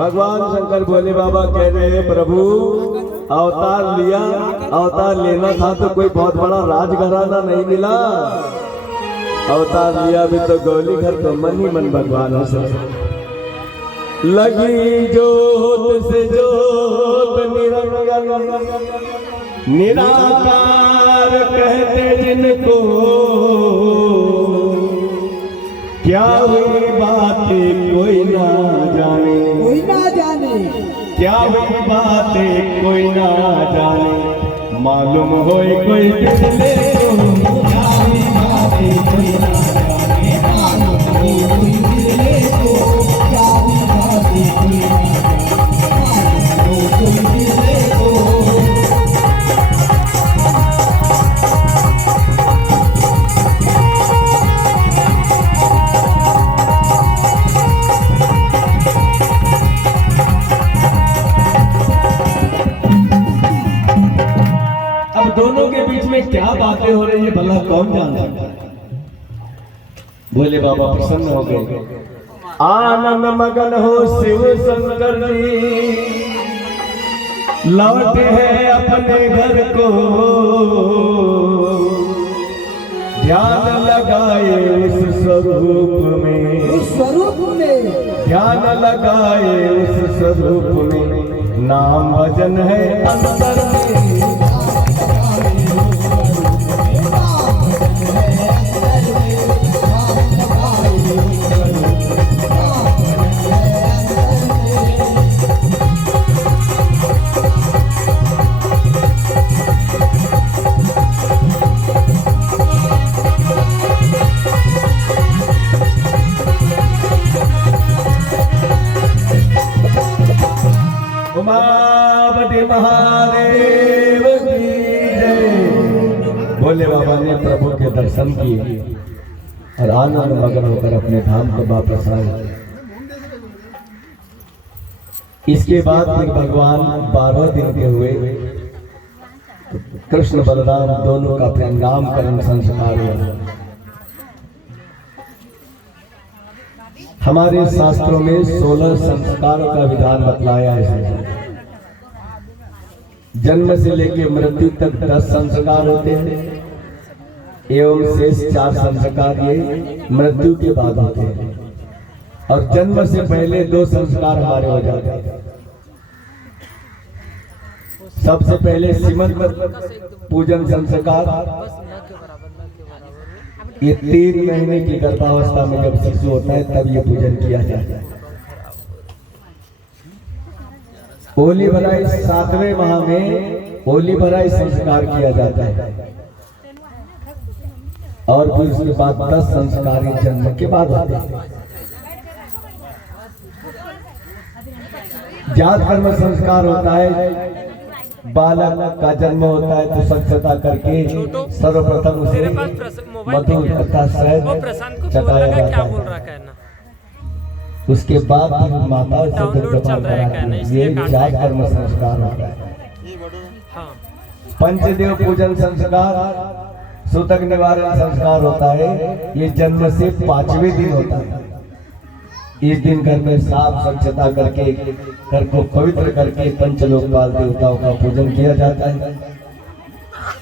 भगवान शंकर भोले बाबा कह रहे हैं, प्रभु अवतार लिया, अवतार लेना था तो कोई बहुत बड़ा राजघराना नहीं मिला, अवतार लिया भी तो गौली घर तो मन ही मन भगवान से लगी जोत से जोत निराकार कहते जिनको, क्या हुई बातें कोई ना जाने, कोई ना जाने, क्या हुई बातें कोई ना जाने, मालूम होए कोई पिछले को, क्या हुई बातें कोई ना जाने, मालूम हो कोई दिले को, क्या हुई बातें कोई ना जाने, मालूम हो कोई दिले को। दोनों के बीच में क्या बातें हो रही है भला कौन जान सकता है। भोले बाबा प्रसन्न हो गए, आनंद मगन हो शिव शंकर जी, लौटे हैं अपने घर को, ध्यान लगाए उस स्वरूप में, उस स्वरूप में ध्यान लगाए उस स्वरूप में, नाम भजन है अंतर में, महादेव की जय। भोले बाबा ने प्रभु के दर्शन किए और आनंद मगन होकर अपने धाम को वापस आए। इसके बाद फिर भगवान 12 दिन के हुए, कृष्ण बलराम दोनों का फिर नामकरण संस्कार हुआ। हमारे शास्त्रों में 16 संस्कारों का विधान बतलाया है। जन्म से लेकर मृत्यु तक 10 संस्कार होते हैं एवं शेष 4 संस्कार ये मृत्यु के बाद होते हैं, और जन्म से पहले 2 संस्कार हमारे हो जाते हैं। सबसे पहले श्रीमद पूजन संस्कार, ये 3 महीने की गर्भावस्था में जब शिशु होता है तब ये पूजन किया जाता है। होली भराई 7वें माह में होली भराई संस्कार किया जाता है, और फिर उसके बाद 10 संस्कार जन्म के बाद होते हैं। जात कर्म संस्कार होता है, बालक का जन्म होता है तो स्वच्छता करके सर्वप्रथम उसे मधु तथा शहद चटाया जाता है। उसके बाद माता से दुग्धपान कराती है, ये जात कर्म संस्कार होता है। पंचदेव पूजन संस्कार, सूतक निवारण संस्कार होता है, ये जन्म से 5वें दिन होता है। इस दिन घर में साफ स्वच्छता करके घर को पवित्र करके पंचलोकपाल देवताओं का पूजन किया जाता है।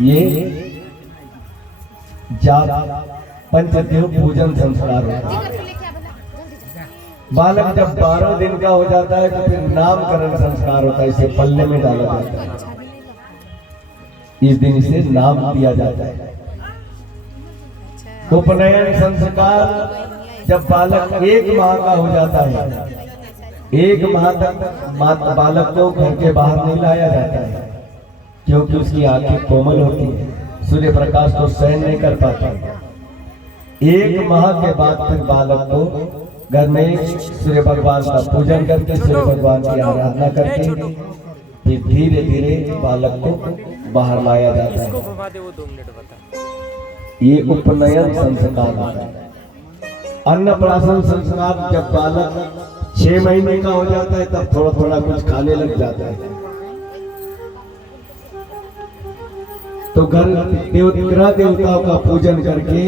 ये जात पंचदेव पूजन संस्कार होता है। बालक जब 12 दिन का हो जाता है तो फिर नामकरण संस्कार होता है, इसे पल्ले में डाला जाता है। इस दिन इसे नाम दिया जाता है। उपनयन संस्कार, जब बालक 1 माह का हो जाता है, 1 माह तक बालक को घर के बाहर नहीं लाया जाता है, क्योंकि उसकी आंखें कोमल होती है, सूर्य प्रकाश को सहन नहीं कर पाती। 1 माह के बाद फिर बालक को घर में सूर्य भगवान का पूजन करके, सूर्य भगवान की आराधना करके, फिर धीरे धीरे बालक को बाहर लाया जाता इसको है। घुमा दे, वो 2 मिनट बता। ये उपनयन संस्कार होता है। अन्नप्राशन संस्कार जब बालक 6 महीने का हो जाता है तब थोड़ा थोड़ा कुछ खाने लग जाता है। तो ग्रह देवताओं का पूजन करके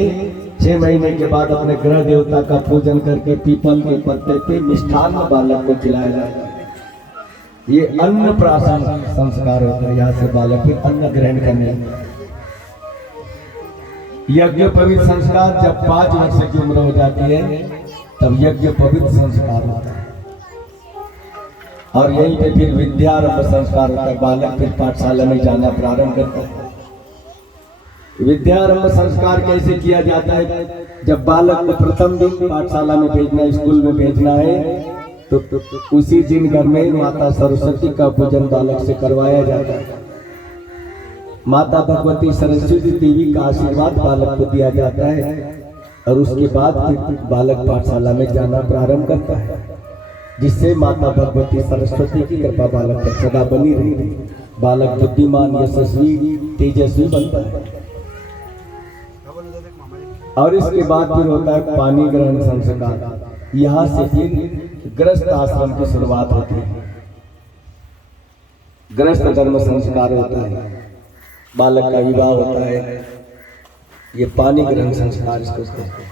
6 महीने के बाद अपने ग्रह देवता का पूजन करके पीपल के पत्ते पे मिष्ठान्न बालक को खिलाया जाता है। ये अन्नप्राशन संस्कार होता है। यहाँ से बालक फिर अन्न ग्रहण करने लगता है। यज्ञ पवित्र संस्कार जब 5 वर्ष की उम्र हो जाती है तब यज्ञ पवित्र संस्कार होता है। और यहीं पे फिर विद्यारंभ संस्कार होता है। बालक फिर पाठशाला में जाना प्रारंभ करता है। विद्यारंभ संस्कार कैसे किया जाता है? जब बालक को प्रथम दिन पाठशाला में भेजना, स्कूल में भेजना है तो उसी दिन घर में माता सरस्वती का पूजन बालक से करवाया जाता है। माता भगवती सरस्वती देवी का आशीर्वाद बालक को दिया जाता है और उसके बाद फिर बालक पाठशाला में जाना प्रारंभ करता है, जिससे माता भगवती सरस्वती की कृपा बालक पर सदा बनी रही। बालक बुद्धिमान, यशस्वी, तेजस्वी बनता है। और इसके बाद फिर होता है पानी ग्रहण संस्कार। यहाँ से फिर गृहस्थ आश्रम की शुरुआत होती है। गृहस्थ धर्म संस्कार होता है। बालक का विवाह होता है। ये पानी ग्रहण संस्कार इसको कहते हैं।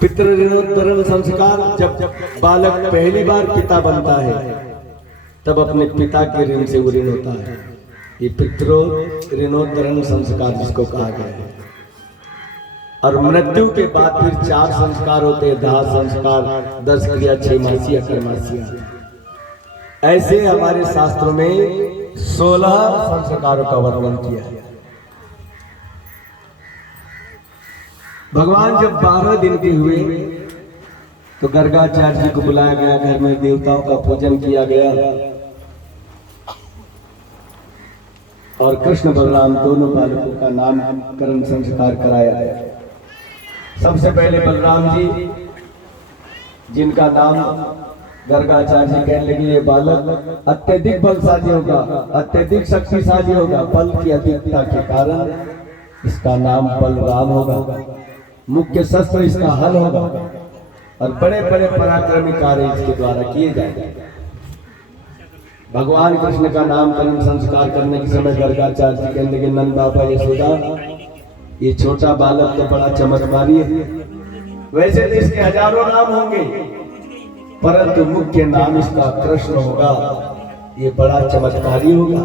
पितृ ऋणोत्तरण संस्कार जब बालक पहली बार पिता बनता है तब अपने पिता के ऋण से वो ऋण होता है। ये पितृ ऋणोत्तरण संस्कार जिसको कहा गया है। और मृत्यु के बाद फिर 4 संस्कार होते हैं। दाह संस्कार, 10 क्रिया, 6 मासी, अकर्मासिया। ऐसे हमारे शास्त्रों में 16 संस्कारों का वर्णन किया है। भगवान जब 12 दिन के हुए तो गर्गाचार्य जी को बुलाया गया। घर में देवताओं का पूजन किया गया और कृष्ण बलराम दोनों बालकों का नामकरण संस्कार कराया गया। सबसे पहले बलराम जी, जिनका नाम गर्गाचार्य जी कहने लगे ये बालक अत्यधिक बलशाली होगा, अत्यधिक शक्तिशाली होगा। बल की अधिकता के कारण इसका नाम बलराम होगा। मुख्य शस्त्र इसका हल होगा और बड़े बड़े पराक्रमी कार्य इसके द्वारा किए जाएंगे। भगवान कृष्ण का नामकरण संस्कार करने के समय गर्गाचार्य जी कहने लगे नंद बाबा यशोदा, ये छोटा बालक तो बड़ा चमत्कारी है। वैसे तो इसके हजारों नाम होंगे परंतु मुख्य नाम इसका कृष्ण होगा। ये बड़ा चमत्कारी होगा।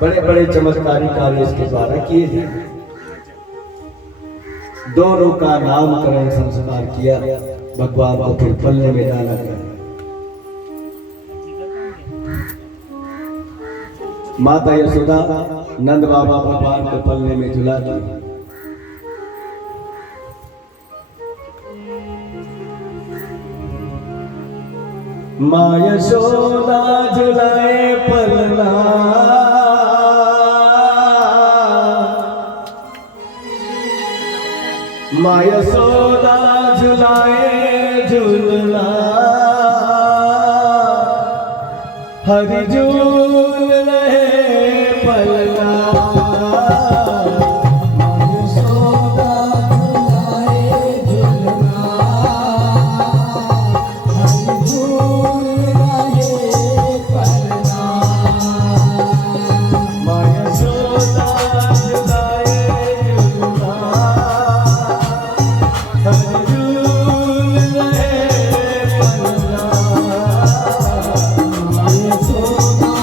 बड़े बड़े चमत्कारी कार्य इसके द्वारा किए जाएंगे। दोनों का नामकरण संस्कार किया। भगवान को फिर पल्ले में डाला गया। माता यशोदा नंद बाबा भगवान को पल्ले में झुला दी। माँ यशोदा झुलाए पलना, माँ यशोदा झुलाए झूलना, हरि झूल रहे पलना। Soda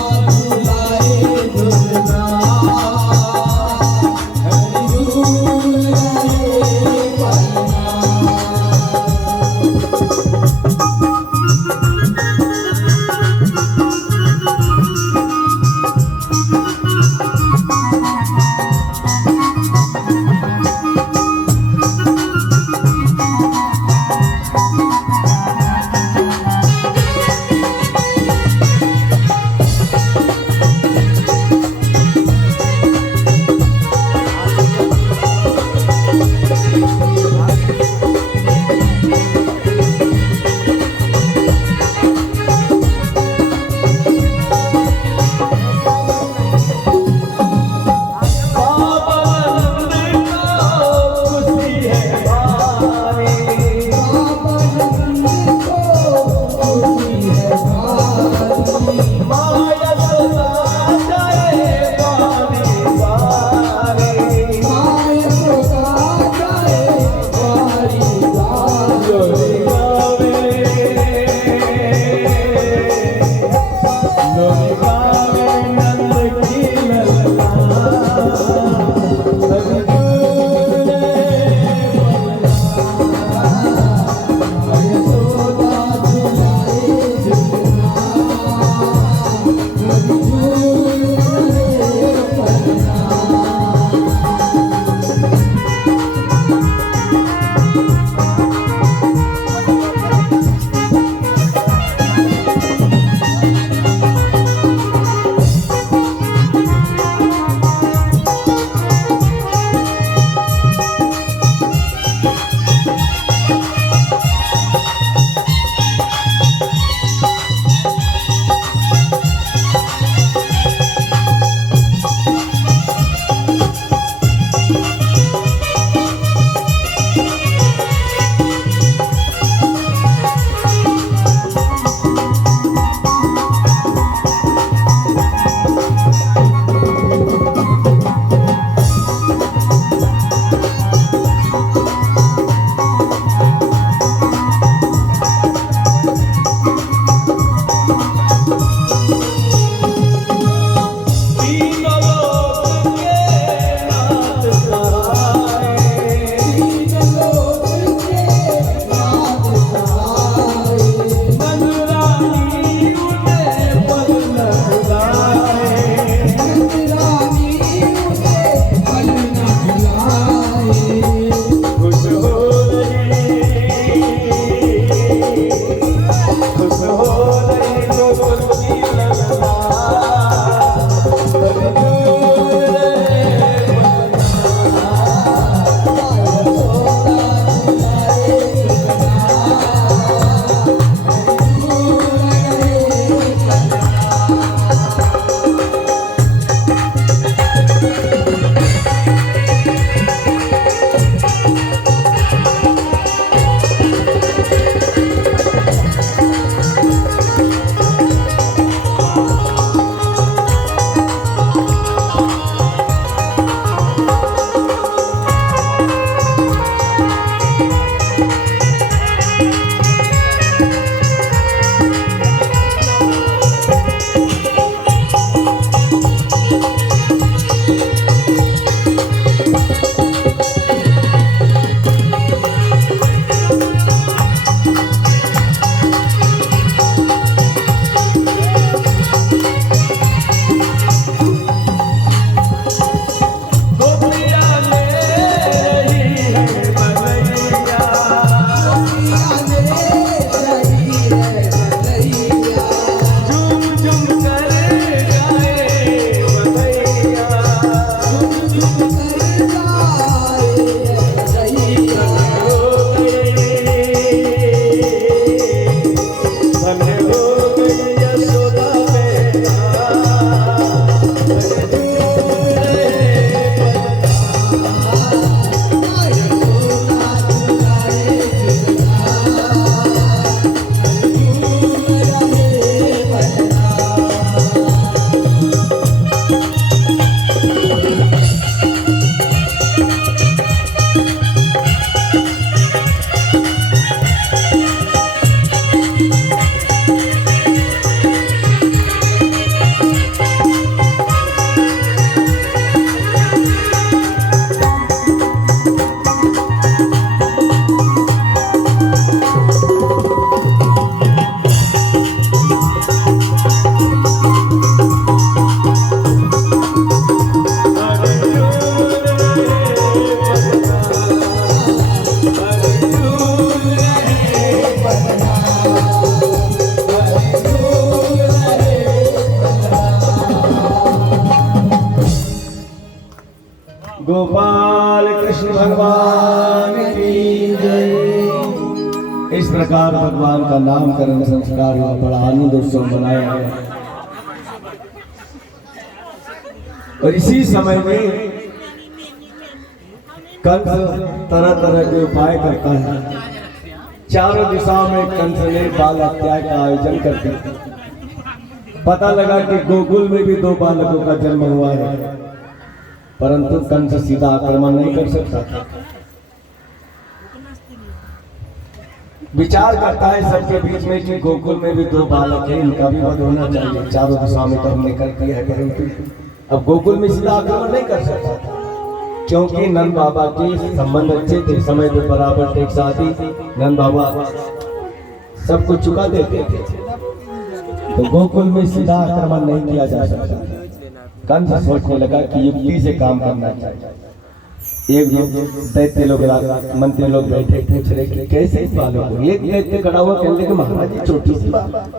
गोपाल कृष्ण भगवान की जय। इस प्रकार भगवान का नामकरण संस्कार हुआ, बड़ा आनंद उत्सव मनाया गया। और इसी समय में कंस तरह तरह के उपाय करता है। चारों दिशाओं में कंस ने बाल हत्या का आयोजन करते। पता लगा कि गोकुल में भी 2 बालकों का जन्म हुआ है, परंतु कंस सीधा आक्रमण नहीं कर सकता। विचार करता है सबके बीच में कि गोकुल में भी 2 बालक हैं, इनका भी वध होना चाहिए। चारों दिशाओं में तो हमने कर दिया है, परंतु अब गोकुल में सीधा आक्रमण नहीं कर सकता, क्योंकि नंद बाबा के संबंध अच्छे थे। समय पे बराबर थे, शादी नंद बाबा सब कुछ चुका देते थे, तो गोकुल में सीधा आक्रमण नहीं किया जा सकता। कंस सोचने लगा कि युक्ति से काम करना चाहिए। एक दैत्य लोग मंत्री लोग बैठे पूछ रहे कि कैसे इस बालों को। एक दैत्य खड़ा हुआ कहने लगे महाराज जी छोटी सी बात,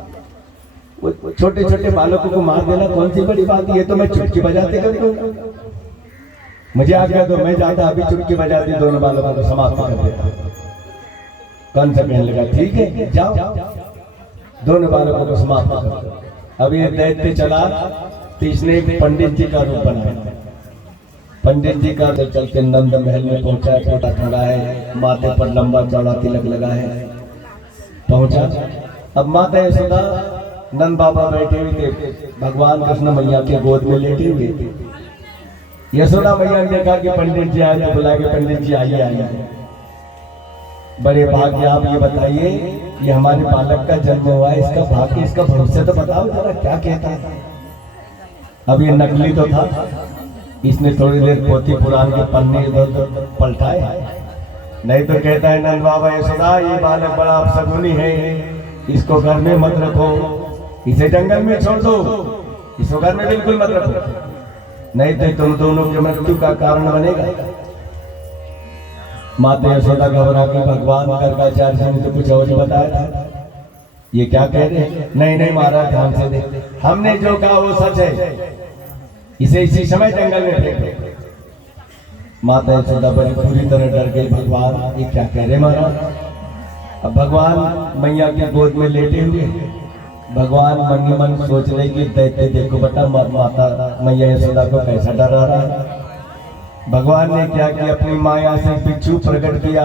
वो छोटे छोटे बालकों को मार देना कौन सी बड़ी बात, ये तो मैं चुटकी बजाते कर दूंगा। मुझे आज्ञा दो, मैं जाता अभी चुटकी बजाती दोनों बालकों को समाप्त कर देता। कंस कहने लगा ठीक है जाओ, दोनों बालकों को समाप्त कर दो। अब ये दैत्य चला तो इसने पंडित जी का रूप बनाया। पंडित जी का चलते नंद महल में पहुंचा। छोटा खड़ा है, माथे पर लंबा चौड़ा तिलक लगा है। पहुंचा, अब माता यशोदा नंद बाबा बैठे हुए थे, भगवान कृष्ण मैया के गोद में लेटे हुए थे। यशोदा मैया ने देखा कि पंडित जी आए तो बुला के पंडित जी आइए आइए। बड़े भाग्य, आप ये बताइए ये हमारे बालक का जन्म हुआ है, इसका भाग्य इसका भविष्य तो बताओ जरा क्या कहता है। अब ये नकली तो था, इसने थोड़ी देर पोथी पुराण के पन्ने इधर पलटाए, नहीं तो कहता है नंद बाबा यशोदा ये बालक बड़ा अपशगुनी है, इसको घर में मत रखो, इसे जंगल में छोड़ दो, इसको घर में बिल्कुल मत रखो, नहीं तो तुम दोनों के मृत्यु का कारण बनेगा। माता यशोदा घबरा के भगवान गर्गाचार्य जी ने तो कुछ और ही बताया था, ये क्या कह रहे हैं। नहीं नहीं महाराज ध्यान से देख, हमने जो कहा वो सच है, इसे इसी समय जंगल में फेंक दो। माता यशोदा बड़ी पूरी तरह डर गई, भगवान ये क्या कह रहे महाराज। अब भगवान मैया के गोद में लेटे हुए, भगवान मन ही मन सोच रहे कि दैत्य देखो बेटा माता मैया यशोदा को कैसा डरा रहा है। भगवान ने क्या किया, अपनी माया से बिच्छू प्रकट किया।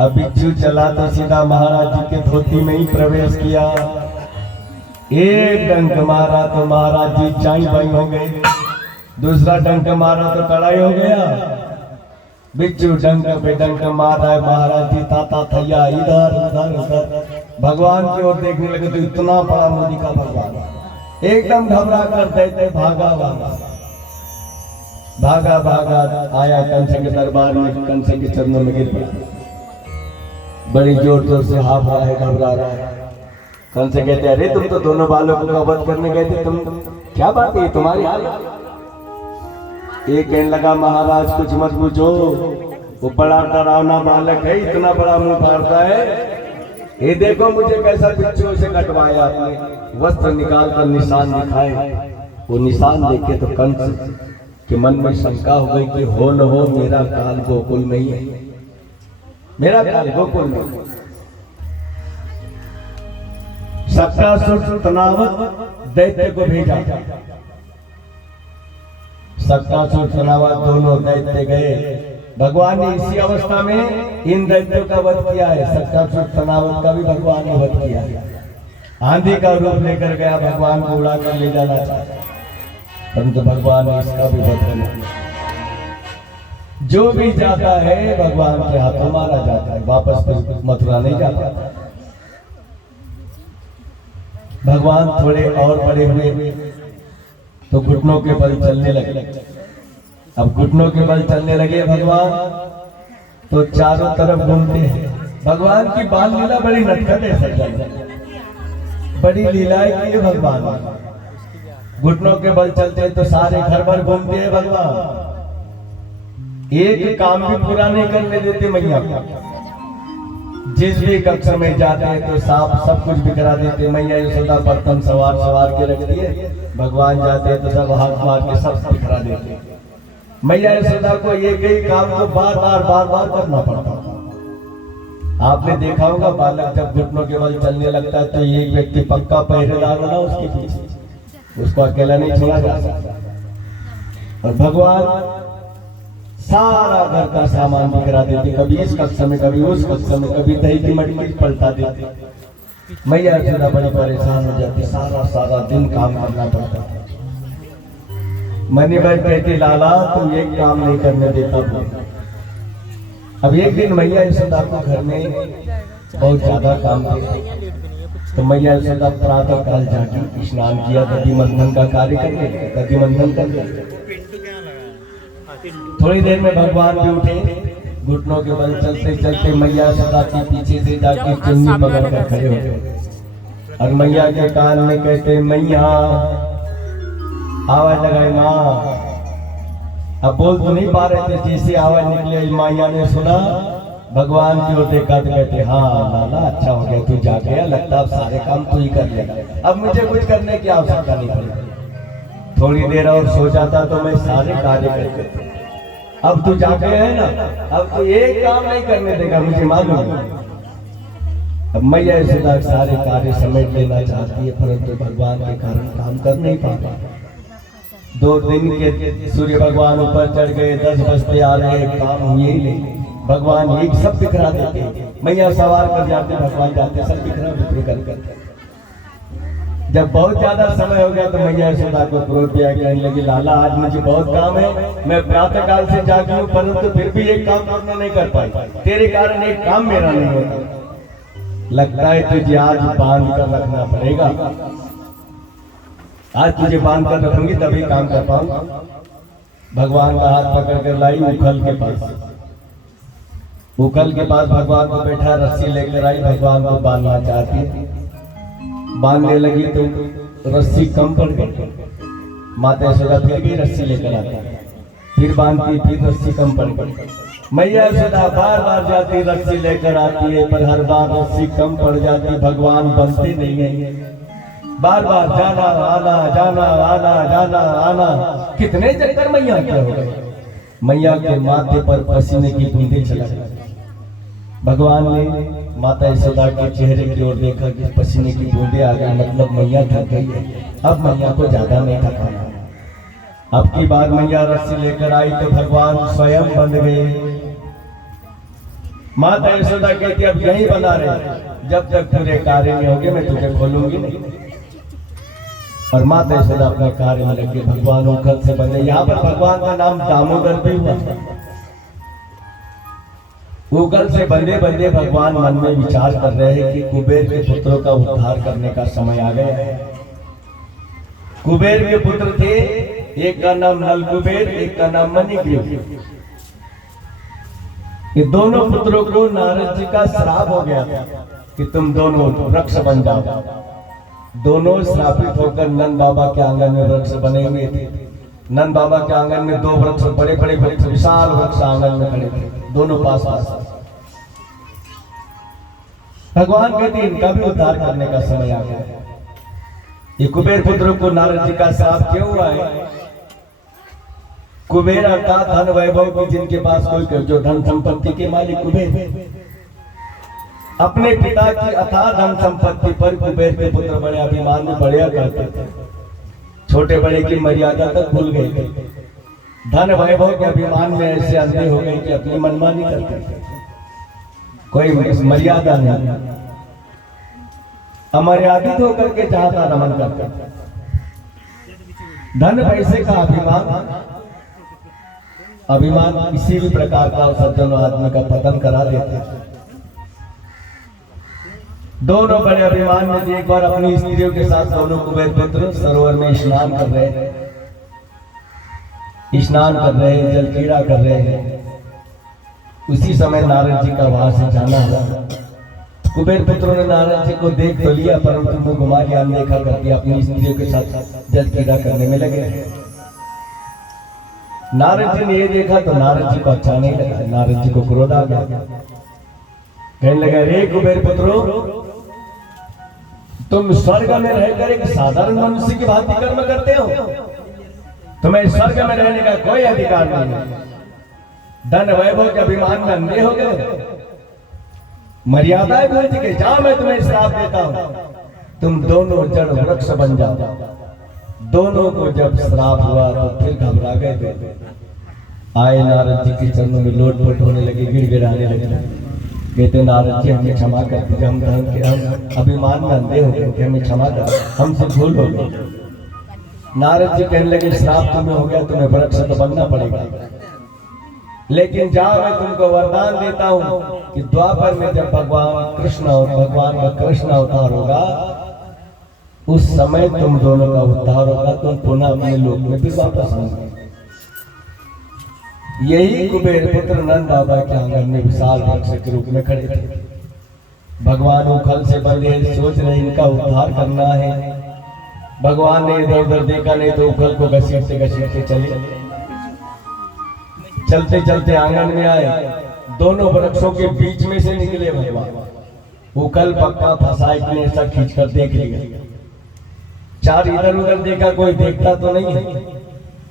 अब बिच्छू चला तो सीधा महाराज जी के धोती में ही प्रवेश किया। एक डंक मारा तो महाराज जी चाई बाई हो गए, दूसरा डंक मारा तो कड़ाई हो गया। बिच्छू डंक पे डंक मारा है, महाराज जी ताता थैया इधर उधर उधर भगवान की ओर देखने लगे तो इतना बड़ा मोदी का भगवान एकदम घबरा कर दैत्य भागा भागा भागा आया कंस के दरबार में, कंस के चरणों में गिर पड़ा, बड़ी जोर जोर से हाफ रहा है, घबरा रहा है। कंस कहते अरे तुम तो दोनों बालों को वध करने गए थे, तुम क्या बात है तुम्हारी हाल। एक कहने लगा महाराज कुछ मत पूछो, वो बड़ा डरावना बालक है, इतना बड़ा मुंह फाड़ता है, ये देखो मुझे कैसा बिच्छू से कटवाया आपने। वस्त्र निकाल कर निशान दिखाए, वो निशान देख के तो कंस के मन में शंका हो गई कि हो न हो मेरा काल गोकुल में ही है, मेरा काल गोकुल में। सत्तासुर तनावत दैत्य को भेजा, सत्तासुर तनावत दोनों दैत्य गए। भगवान ने इसी अवस्था में इन दैत्यों का वध किया है, सत्तासुर तनावत का भी भगवान ने वध किया है। आंधी का रूप लेकर गया, भगवान को उड़ा कर ले जाना चाहता, परंतु भगवान ने इसका भी वध किया। जो भी जाता है भगवान के हाथों मारा जाता है, वापस मथुरा नहीं जाता। भगवान थोड़े और बड़े हुए तो घुटनों के बल चलने लगे। अब घुटनों के बल चलने लगे भगवान तो चारों तरफ घूमते हैं। भगवान की बाल लीला बड़ी नटखट है सज्जन, बड़ी लीलाएं की है भगवान। घुटनों के बल चलते हैं तो सारे घर भर घूमते हैं भगवान, एक काम भी पूरा नहीं करने देते मैया को। जिस भी कक्ष में जाते हैं तो साफ सब कुछ बिखरा देते। मैया यशोदा बर्तन सवार के रखती है, भगवान जाते हैं तो सब हाथ मार के सब बिखरा देते। मैया यशोदा को एक ही काम को बार बार करना पड़ता। आपने देखा होगा बालक जब घुटनों के बल चलने लगता है तो एक व्यक्ति पक्का पहरेदार बना उसके पीछे, उसको अकेला नहीं छोड़ा जा सकता। और भगवान सारा घर का सामान बिखरा देते, कभी इस कक्षा में कभी उस कक्षा में, कभी दही की मटकी पलटा देते। मैया यशोदा बड़ी परेशान हो जाती, सारा दिन काम करना पड़ता। मनी भाई कहते लाला तुम एक काम नहीं करने देता। अब एक दिन मैया यशोदा को घर में बहुत ज्यादा काम थे, तो मैया यशोदा प्रातः काल जाके स्नान किया, दधी मंथन का कार्य करके दधी मंथन कर। थोड़ी देर में भगवान भी उठे, घुटनों के बल चलते चलते मैया यशोदा के पीछे से जाके चुन्नी पकड़ कर खड़े हो गए और मैया के कान में कहते मैया आवाज लगाए माँ। अब बोल तो नहीं पा रहे थे, जैसे आवाज निकले मैया ने सुना, भगवान की ओर देखा तो कहते हाँ लाला अच्छा हो गया, तू जा गया, लगता अब सारे काम तू ही कर लेगा, अब मुझे कुछ करने की आवश्यकता नहीं पड़ेगी। थोड़ी देर और सो जाता तो मैं सारे कार्य करते, अब तू जा गया है ना, अब तू एक काम नहीं करने देगा, मुझे मालूम। अब मैया यशोदा सारे कार्य समेट लेना चाहती है, परंतु भगवान के कारण काम कर नहीं पाता। 2 दिन के सूर्य भगवान ऊपर चढ़ गए, 10 बजते आ रहे, काम हुए ही नहीं। भगवान एक सब बिखरा देते, मैया सवार कर जाते, भगवान जाते, सब बिखरा बिखर कर। जब बहुत ज्यादा समय हो गया तो मैया यशोदा को क्रोध किया, कहने लगी लाला आज मुझे बहुत काम है, मैं प्रातः काल से जागी हूँ परंतु फिर भी एक काम पूर्ण नहीं कर पाई, तेरे कारण एक काम मेरा नहीं होता। लगता है तुझे आज बांध कर रखना पड़ेगा, आज तुझे बांध कर रखूंगी तभी काम कर पाऊंगा। भगवान का हाथ पकड़ कर लाई उखल के पास, उखल के पास भगवान को बैठा, रस्सी लेकर आई, भगवान को बांधना चाहती है, बांधने लगी तो रस्सी कम पड़ गई। माता यशोदा फिर भी रस्सी लेकर आती, फिर बांधती, फिर रस्सी कम पड़ गई। मैया यशोदा बार जाती, रस्सी लेकर आती है, पर हर बार रस्सी कम पड़ जाती, भगवान बनते नहीं है। बार जाना आना जाना आना जाना आना, कितने चक्कर मैया के हो गए। मैया के माथे पर पसीने की बूंदें चला। भगवान ने माता यशोदा के चेहरे की ओर देखा कि पसीने की बूंदें आ गई, मतलब मैया थक गई है, अब मैया को ज्यादा नहीं थकाना। अब की बार मैया रस्सी लेकर आई तो भगवान स्वयं बंध गए। माता यशोदा कहती अब यहीं बना रहे, जब तक पूरे कार्य में होंगे मैं तुझे खोलूंगी नहीं। और माता यशोदा अपने कार्य में लगे, भगवान उखल से बने। यहाँ पर भगवान का नाम दामोदर भी हुआ। उखल से बंधे बंधे भगवान मन में विचार कर रहे हैं कि कुबेर के पुत्रों का उद्धार करने का समय आ गया है। कुबेर के पुत्र थे, एक का नाम नल कुबेर, एक का नाम मणिग्रीव। ये दोनों पुत्रों को नारद जी का श्राप हो गया था कि तुम दोनों वृक्ष बन जाओ। दोनों श्रापित होकर नंद बाबा के आंगन में वृक्ष बने हुए थे। नंद बाबा के आंगन में 2 वृक्ष, बड़े बड़े वृक्ष, विशाल वृक्ष आंगन में खड़े थे, दोनों पास पास। भगवान कहते इनका भी उद्धार करने का समय आ गया। ये कुबेर पुत्रों को नारद जी का श्राप क्यों हुआ है? कुबेर अर्थात धन वैभव की जिनके पास कोई, जो धन संपत्ति के मालिक कुबेर, अपने पिता की अथाह धन संपत्ति पर कुबेर के पुत्र बड़े अभिमान में बढ़िया करते थे, छोटे बड़े की मर्यादा तक भूल गए थे। धन वैभव के अभिमान में ऐसे अंधे हो गए कि अपनी मनमानी करते थे, कोई मर्यादा नहीं, अमर्यादित होकर के चाहता रमन करते थे। धन पैसे का अभिमान किसी भी प्रकार का सज्जन आदमी का पतन करा देते थे। दोनों बड़े अभिमान में एक बार अपनी स्त्रियों के साथ दोनों कुबेर पुत्र सरोवर में स्नान कर रहे हैं, जल क्रीड़ा कर रहे हैं। उसी समय नारद जी का वहां से जाना हुआ। कुबेर पुत्रों ने नारद जी को देख तो लिया, परंतु मुंह घुमा के अनदेखा कर दिया, अपनी स्त्रियों के साथ जल क्रीड़ा करने में लगे। नारद जी ने ये देखा तो नारद जी को अच्छा नहीं लगा, नारद जी को क्रोध आ गया। कहने लगा, रे कुबेर पुत्रों, तुम स्वर्ग में रहकर एक साधारण मनुष्य की भांति कर्म करते हो, तुम्हें स्वर्ग में रहने का कोई अधिकार नहीं है। धन वैभव के अभिमान में अंधे हो गए, मर्यादाएं भूल चुके। जाओ मैं तुम्हें श्राप देता हूं, तुम दोनों जड़ वृक्ष बन जाओ। दोनों को जब श्राप हुआ तो फिर घबरा गए थे। आए नारद जी के चरणों में लोटपोट होने लगे, गिड़गिड़ाने लगे। कहते नारद जी हमें क्षमा कर दीजिए, हम अभिमान में अंधे हो गए, हमें क्षमा कर, हमसे भूल हो गई। नारद जी कहने लगे श्राप तुम्हें हो गया, तुम्हें वृक्ष तो बनना पड़ेगा, लेकिन जाओ मैं तुमको वरदान देता हूं कि द्वापर में जब भगवान कृष्ण और भगवान का कृष्ण अवतार होगा, उस समय तुम दोनों का उद्धार होगा, तुम पुनः अपने लोक में फिर वापस आएंगे। यही कुबेर पुत्र नंद बाबा के आंगन में विशाल वृक्ष के रूप में खड़े थे। भगवान उखल से बंधे सोच रहे इनका उद्धार करना है। भगवान ने इधर उधर देखा नहीं तो उखल को घसीटते घसीटते चले। चलते चलते आंगन में आए, दोनों वृक्षों के बीच में से निकले भगवान। उखल पक्का फंसाए कि ऐसा खींचकर देख लिया। चार इधर उधर देखा, कोई देखता तो नहीं है।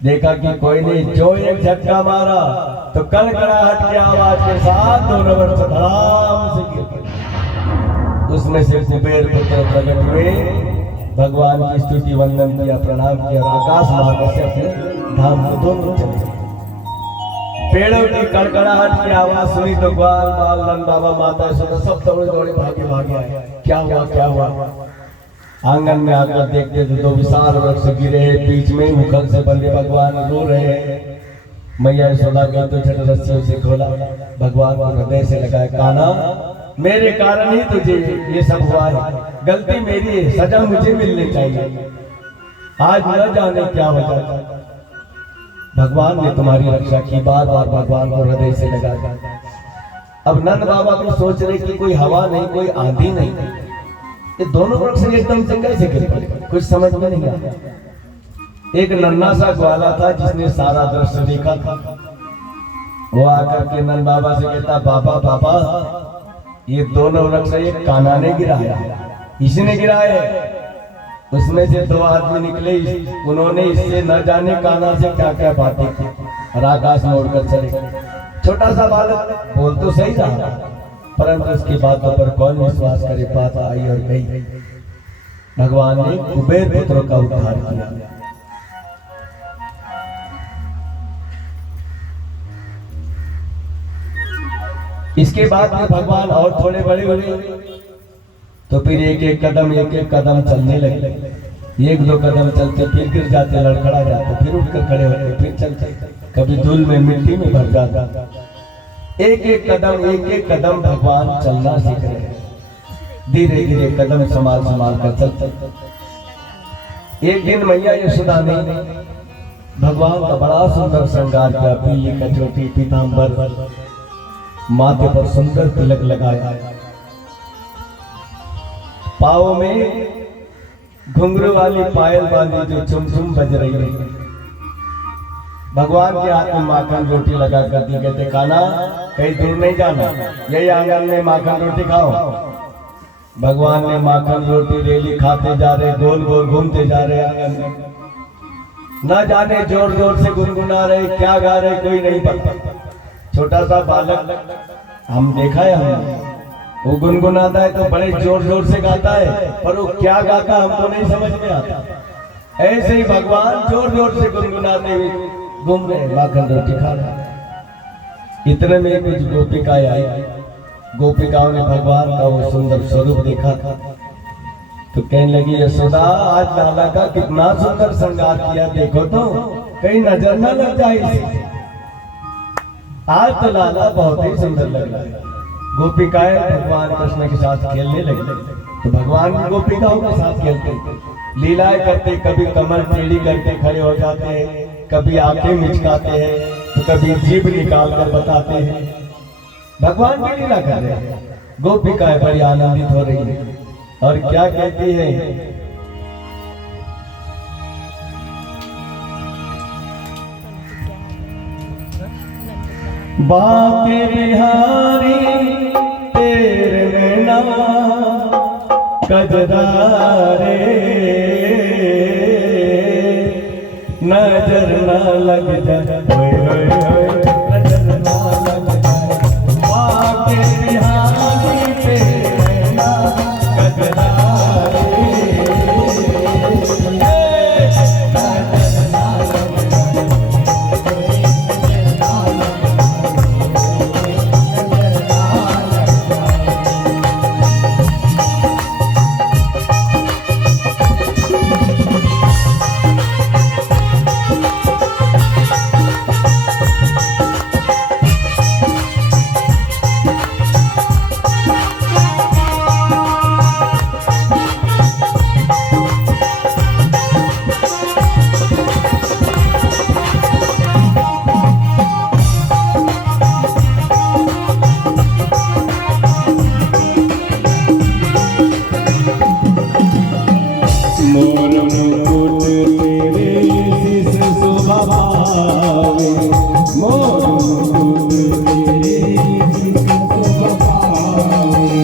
देखा कि कोई नहीं, जो एक झटका मारा तो कड़कड़ाहट की आवाज के साथ दोनों वृक्ष धड़ाम से गिर गए। उसमें से कुबेर पुत्र प्रकट हुए, भगवान की स्तुति वंदन किया, प्रणाम किया, आकाश मार्ग से अपने धाम को दोनों चले। पेड़ों की कड़कड़ाहट की आवाज सुनी तो ग्वाल बाल नंद बाबा माता सुना सब दौड़े दौड़े भागे भागे आए। क्या हुआ क्या हुआ? आंगन में आकर देखते तो दो विशाल वृक्ष गिरे हैं, बीच में मुखल से बंधे भगवान रो रहे हैं। मैया यशोदा गई तो झट रस्सियों से खोला, भगवान को हृदय से लगाया, कान्हा मेरे कारण ही तुझे ये सब हुआ है, गलती मेरी है, सजा मुझे मिलनी चाहिए। आज न जाने क्या हो जाए। भगवान ने तुम्हारी रक्षा की, बार बार भगवान को हृदय से लगाया। अब नंद बाबा को सोच रहे कि कोई हवा नहीं, कोई आंधी नहीं, ये दोनों वृक्ष एकदम से कैसे गिर पड़े, कुछ समझ में नहीं आया। एक नन्हा सा ग्वाला था जिसने सारा दृश्य देखा था। वो आकर के नंद बाबा से कहता, बाबा बाबा ये दोनों वृक्ष एक कान्हा ने गिराया, इसने गिराया। उसमें से दो आदमी निकले, उन्होंने इससे न जाने कान्हा से क्या क्या बातें की और आकाश में उड़कर चले। छोटा सा बालक बोल तो सही रहा, परंतु उसकी बातों पर कौन विश्वास करे। बात आई और गई। भगवान ने कुबेर पुत्रों का उद्धार किया। इसके बाद में भगवान और थोड़े बड़े हुए तो फिर एक एक कदम चलने लगे। एक दो कदम चलते फिर गिर जाते, लड़खड़ा जाते, फिर उठकर खड़े होते, फिर चलते, कभी धूल में मिट्टी में भर जाता। एक एक कदम भगवान चलना सीख रहे। धीरे धीरे कदम संभाल कर चलते। एक दिन मैया यशोदा ने भगवान का बड़ा सुंदर श्रृंगार किया, पीली कचोटी पीतांबर, माथे पर सुंदर तिलक लगाया, पाँव में घुंघरू वाली पायल बांधी जो चुम चुम बज रही है। भगवान के हाथ में माखन रोटी लगा कर दी, कहते कान्हा कहीं दूर नहीं जाना, यही आंगन में माखन रोटी खाओ। भगवान ने माखन रोटी रेली खाते जा रहे, गोल गोल घूमते जा रहे आंगन में। न जाने जोर जोर से गुनगुना रहे, क्या गा रहे कोई नहीं पता। छोटा सा बालक हम देखा है, हमने वो गुनगुनाता है तो बड़े जोर जोर से गाता है, पर वो क्या गाता हमको नहीं समझ में आता। ऐसे ही भगवान जोर जोर से गुनगुनाते हुए घूम रहे, माखन रोटी खा रहे। इतने में कुछ गोपिकाएं आई। गोपिकाओं ने भगवान का वो सुंदर स्वरूप देखा था तो कहने लगी, यशोदा आज लाला का कितना सुंदर श्रृंगार किया, देखो तो कहीं नजर न लग जाए इसे। आज तो लाला बहुत ही सुंदर लग रहा है। गोपिकाएं भगवान कृष्ण के साथ खेलने लगी तो भगवान गोपिकाओं के साथ खेलते, लीलाएं करते, कभी कमर टेढ़ी करके खड़े हो जाते हैं, कभी आंखें मिचकाते हैं, तो कभी जीभ निकाल कर बताते हैं। भगवान भी लीला कर रहे हैं। गोपिकाएं बड़ी आनंदित हो रही है और क्या कहती है, बाके बिहारी तेरे नैना कजरारे, नजर ना लग जाए, ओए ओए ओए, नजर ना लग जाए, माँ के बिहारी पे नैना कजरा रे, नजर ना लग जाए, नजर ना लग जाए। मोर मुकुट तेरे शीश शोभा पावे, मोर मुकुट तेरे शीश शोभा पावे,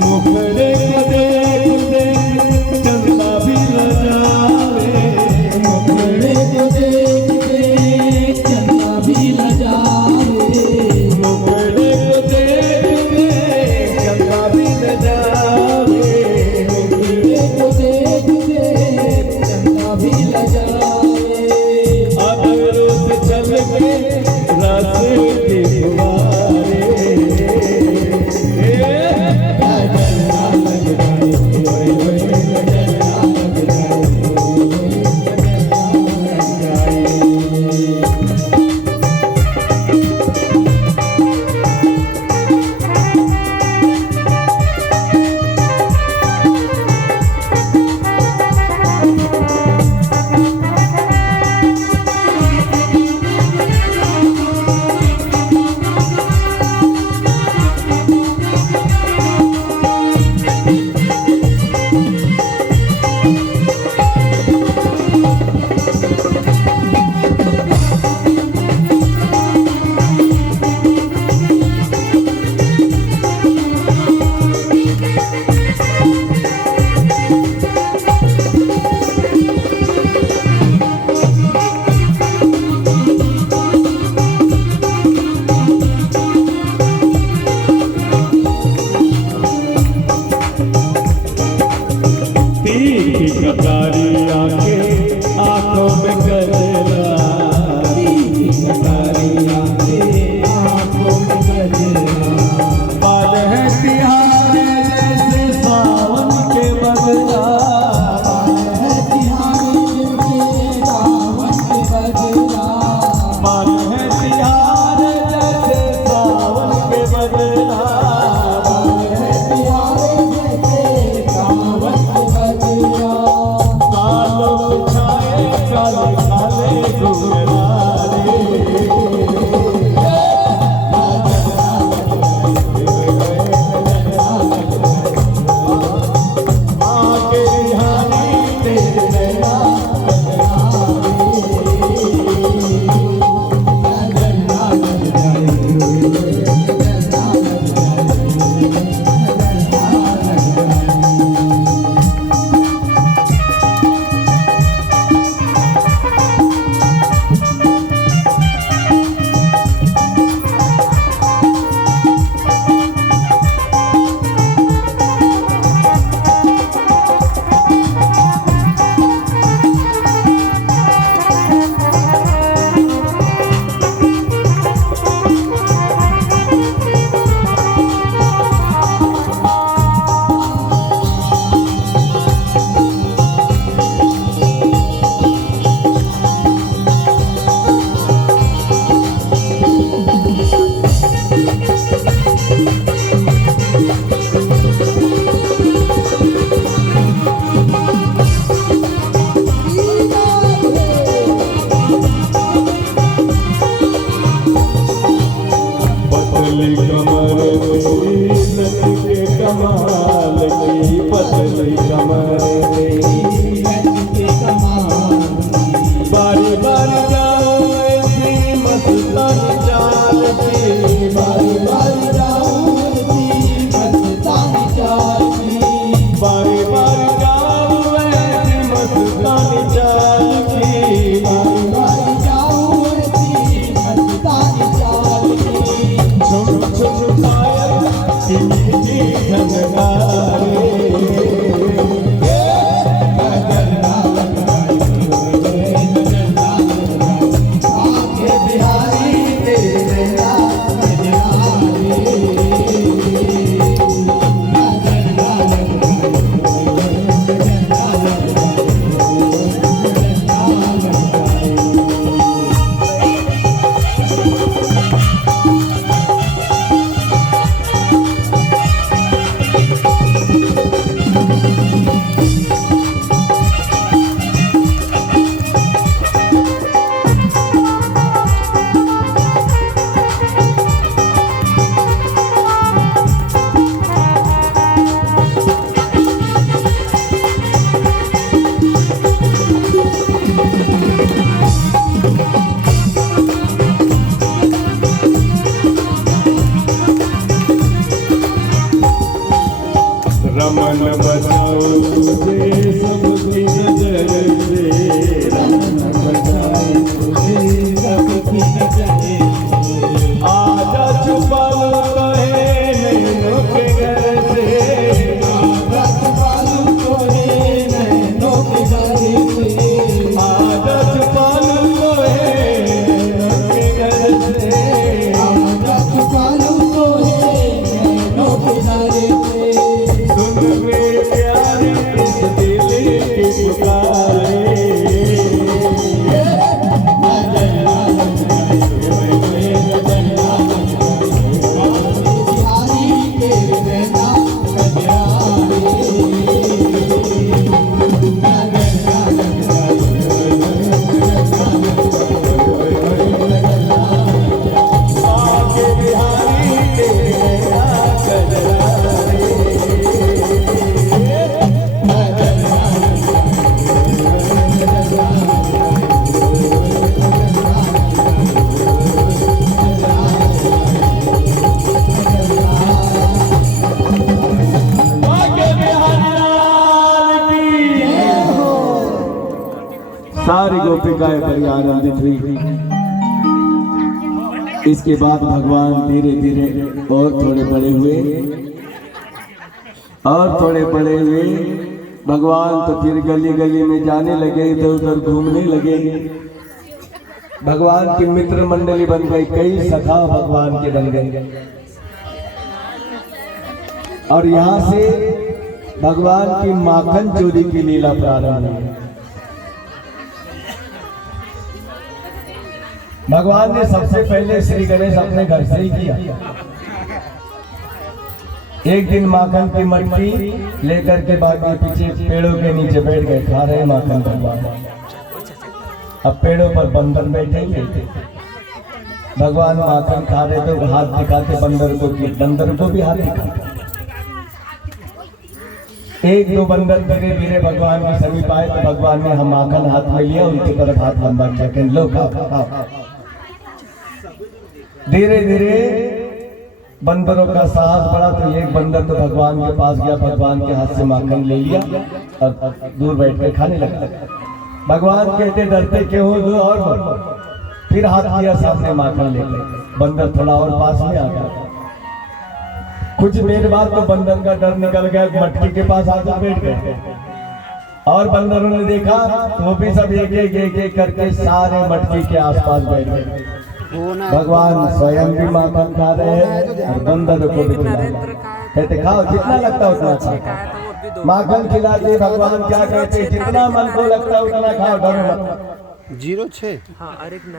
मुखड़े को देख देख चंदा भी लजावे, मुखड़े को देख देख चंदा भी लजावे, मुखड़े को देख देख चंदा भी लजावे, मुखड़े को देख देख चंदा भी लजावे। अब रोज चल के रस के फुवारे, नजर ना लग जाए, ओए ओए, नजर ना लग जाए, ओए ओए, नजर ना लग जाए। तीर की कटारी आंखें आंखों में गजरा, तीर की कटारी आंखें आंखों में गजरा, बाल है तिहारे जैसे सावन के बदला, बाल है तिहारे जैसे सावन के बदला, बाल है तिहारे जैसे सावन के बदला, बाल है तिहारे जैसे सावन के बदला। बालों पे छाए काले काले घुंघराले, माँ के बिहारी तेरे नैना कजरा रे। मन बचाओ तुझे सबकी नजर से, मन बचाओ तुझे सबकी नजर से। आजा छुपा लो कहे नैनों के घर से, आजा छुपा लो कहे नैनों के घर से, आजा छुपा लो कहे नैनों के घर से, आजा छुपा लो कहे नैनों के घर से। सुन मेरे प्यारे इस दिल की पुकारे, सारी गोपिकाएं बड़ी आनंदित हुई। इसके बाद भगवान धीरे धीरे और थोड़े बड़े हुए और थोड़े बड़े हुए। भगवान तो फिर गली गली में जाने लगे, इधर उधर घूमने लगे। भगवान की मित्र मंडली बन गई, कई सखा भगवान के बन गए। और यहाँ से भगवान की माखन चोरी की लीला प्रारंभ हुई। भगवान ने सबसे पहले श्री गणेश अपने घर से ही किया। एक दिन माखन की मटकी लेकर के बाकी पीछे पेड़ों के नीचे बैठ गए, खा रहे माखन भगवान। अब पेड़ों पर बंदर बैठे हुए थे। भगवान माखन खा रहे तो हाथ दिखाते बंदर को, कि बंदर को भी हाथ दिखाते। एक दो बंदर धीरे धीरे भगवान के समीप आए तो भगवान ने हम माखन हाथ में लिया, उनकी तरफ हाथ लंबा किया, लो खाओ खाओ। धीरे धीरे बंदरों का साहस बढ़ा तो एक बंदर तो भगवान के पास गया, भगवान के हाथ से माखन ले लिया और दूर बैठ कर खाने लगा। भगवान कहते डरते क्यों हो, दो और फिर हाथ किया सामने माखन लेकर। बंदर थोड़ा और पास में आ गया। कुछ देर बाद तो बंदर का डर निकल गया, मटकी के पास आकर बैठ गए। और बंदरों ने देखा तो वो भी सब एक एक करके सारे मटकी के आसपास बैठ गए। भगवान स्वयं भी माखन खा रहे हैं और बंदर को भी खिला रहे हैं। कहते खाओ, जितना लगता है उतना खाओ। माखन खिलाते भगवान क्या कहते, जितना मन को लगता है उतना खाओ, डरो मत। 06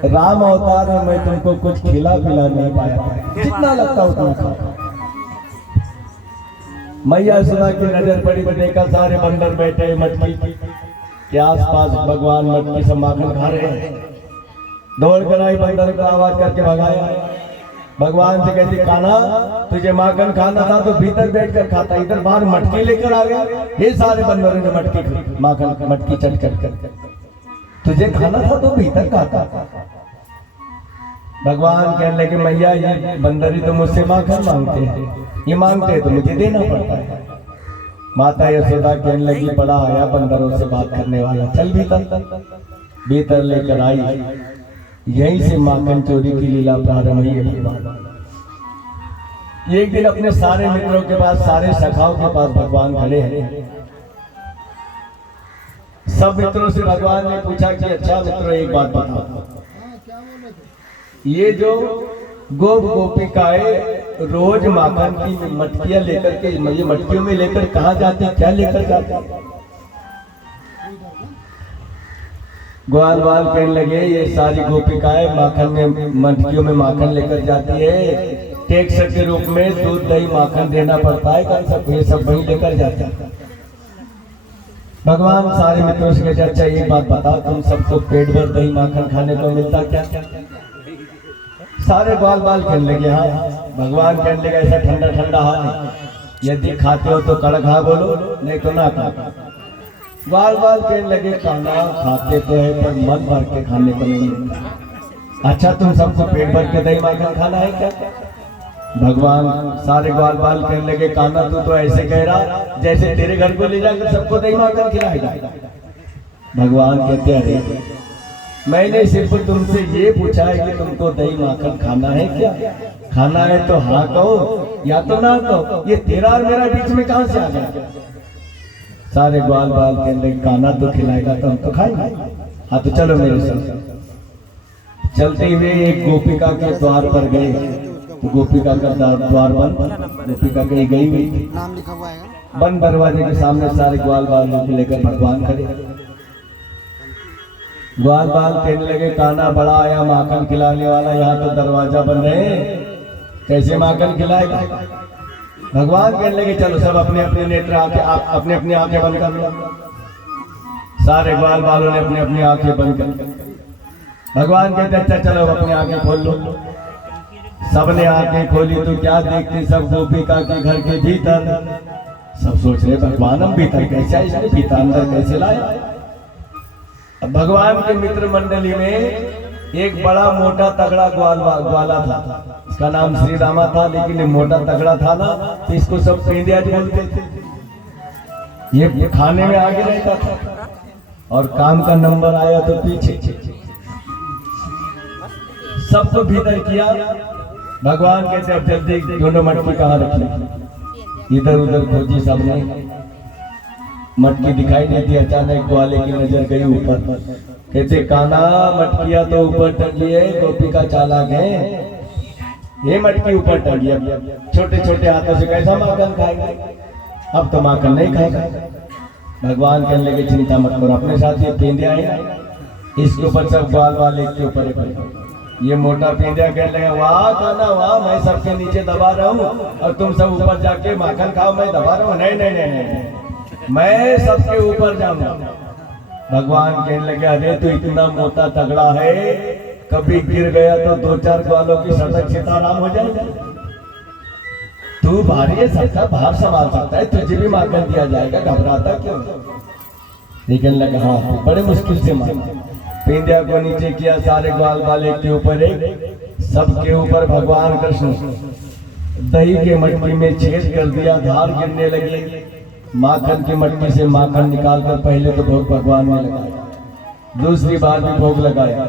राम अवतार में मैं तुमको कुछ खिला पिला नहीं पाया, जितना लगता उतना खाओ। मैया सुना की नजर पड़ी तो देखा सारे बंदर बैठे मटकी के आसपास, भगवान मटकी से माखन खा रहे हैं। दौड़ कर आई, बंदर को आवाज करके भगाया। भगवान से कहती, कान्हा तुझे माखन खाना था तो भीतर बैठ कर खाता, इधर बाहर मटकी लेकर आ गया। ये सारे बंदरों ने मटकी चट कर तुझे खाना था तो भीतर खाता। भगवान कहने लगे, मैया ये बंदरी तो मुझसे माखन मांगते हैं, ये मांगते हैं तो मुझे देना पड़ता है। माता यशोदा कहने लगी, बड़ा आया बंदरों से बात करने वाला, चल भीतर लेकर आई। यहीं से माखन चोरी की लीला प्रारंभ हुई है। भगवान एक दिन अपने सारे मित्रों के पास, सारे सखाओं के पास भगवान खड़े हैं। सब मित्रों से भगवान ने पूछा कि अच्छा मित्रों एक बात बताओ, ये जो गोप गोपिकाएं रोज माखन की मटकियां लेकर के, ये मटकियों में लेकर कहाँ जाते, क्या लेकर जाते? ग्वाल वाल कहने लगे, ये सारी गोपिकाएं माखन में, मटकियों में माखन लेकर जाती है, टैक्स के रूप में दूध दही माखन देना पड़ता है, कल सब ये सब वही लेकर जाते हैं। भगवान सारे मित्रों से कहते, अच्छा एक बात बता, तुम सबको पेट भर दही माखन खाने को मिलता क्या? सारे ग्वाल बाल कहने लगे हाँ। भगवान कहने लगे, ऐसा ठंडा ठंडा हाल है, यदि खाते हो तो कड़क हाँ बोलो, नहीं तो ना खा। ग्वाल बाल कहने लगे, खाना खाते तो है पर मन भर के खाने को नहीं मिलता। अच्छा तुम सबको पेट भर के दही माखन खाना है क्या? भगवान सारे ग्वाल बाल कहने लगे कान्हा तू तो ऐसे कह रहा जैसे तेरे घर को ले जाकर सबको दही माखन खिलाएगा। भगवान कहते अरे मैंने सिर्फ तुमसे ये पूछा है कि तुमको दही माखन खाना है क्या? खाना है तो हाँ कहो या तो ना कहो, ये तेरा और मेरा बीच में कहां से आ गया? सारे ग्वाल बाल कहने लगे कान्हा तो खिलाएगा तो हम तो खाएंगे। हाँ तो चलो मेरे साथ। चलते हुए एक गोपिका के द्वार पर गए तो गोपिका का द्वार बंद, गोपिका कहीं गई हुई थी। नाम लिखा हुआ है बंद दरवाजे के सामने सारे ग्वाल बाल को लेकर भगवान खड़े। ग्वाल बाल कहने लगे कान्हा बड़ा आया माखन खिलाने वाला, यहाँ तो दरवाजा बंद है, कैसे माखन खिलाएगा? भगवान कहने लगे चलो सब अपने अपने नेत्र अपने अपनी आंखें बंद कर लो। सारे ग्वाल बालों ने अपने अपनी आंखें बंद कर। भगवान कहते अच्छा चलो अपनी आंखें खोल लो। सबने आंखें खोली तो क्या देखते सब गोपिका के घर के भीतर। सब सोच रहे भगवान हम भीतर कैसे आए, इसने भीतर अंदर कैसे लाया? अब भगवान के मित्र मंडली में एक बड़ा मोटा तगड़ा ग्वाला था, इसका नाम श्री रामा था, लेकिन ये मोटा तगड़ा था ना तो इसको सब पेंदिया बोलते थे। ये खाने में आगे रहता था और काम का नंबर आया तो पीछे। सबको भीतर किया। भगवान कहते अब जल्दी दोनों मटकी कहाँ रखी? इधर उधर खोजी सबने, मटकी दिखाई नहीं दी। अचानक ग्वाले की नजर गई ऊपर। कहते कान्हा मटकिया तो ऊपर टंगी है, गोपिका चालाक है, ये मटकी ऊपर टंगी है, छोटे छोटे हाथों से कैसा माखन खाएंगे? अब तो माखन नहीं खाएगा। भगवान कहने लगे चिंता मत करो, अपने साथ ये पेंदिया है, इसके ऊपर सब ग्वाल बाल एक के ऊपर ये मोटा पेंदिया कहने लगा वाह कान्हा वाह, मैं सबके नीचे दबा रहा हूँ और तुम सब ऊपर जाके माखन खाओ, मैं दबा रहा हूँ। नहीं नहीं नहीं नहीं, मैं सबके ऊपर जाऊंगा। भगवान कहने लगे अरे तू इतना मोटा तगड़ा है, कभी गिर गया तो दो चार ग्वालों की सड़क सीताराम हो जाएगा। तू भारी है, सबका भार संभाल सकता है, तुझे भी माखन दिया जाएगा, घबराता क्यों? लेकिन लगा हाँ बड़े मुश्किल से मार। पेंदिया को नीचे किया, सारे ग्वाल बाल एक के ऊपर एक, सबके ऊपर भगवान कृष्ण दही के मटकी में छेद कर दिया, धार गिरने लगी। माखन की मटकी से माखन निकालकर पहले तो भोग भगवान ने लगाया, दूसरी बार भी भोग लगाया।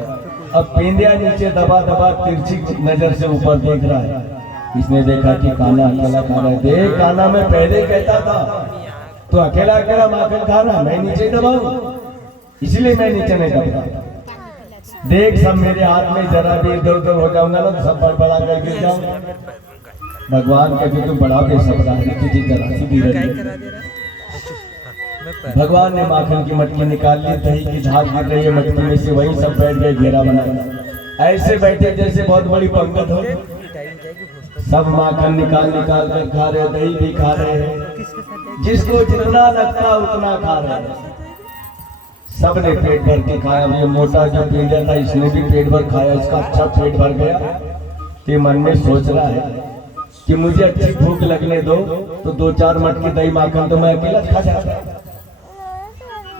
अब पेंदिया नीचे दबा दबा तिरछी नजर से ऊपर देख रहा है। इसने देखा कि कान्हा अकेला खा रहा है। देख कान्हा मैं पहले कहता था तो अकेला अकेला माखन खा रहा, मैं नीचे दबाऊं, इसलिए मैं नीचे नहीं दब रहा। देख सब मेरे हाथ में जरा भी इधर उधर हो जाऊंगा ना तो सब बड़ा कर गिर जाऊंगा। भगवान कहते तुम बड़ा बेसब्रा है, तुझे जरा सी भी रही। भगवान ने माखन की मटकी निकाल ली, दही की धार गिर रही है मटकी में से, वही सब बैठ गए घेरा बनाया, ऐसे बैठे जैसे बहुत बड़ी पंगत हो। सब माखन निकाल निकाल कर खा रहे, दही भी खा रहे हैं, जिसको जितना लगता उतना खा रहे हैं। सबने पेट भर के खाया। ये मोटा जो पेंदिया था इसने भी पेट भर खाया, इसका अच्छा पेट भर गया। ये मन में सोच रहा है कि मुझे अच्छी भूख लगने दो तो दो चार मटकी दही माखन तो मैं अकेला खा जाता।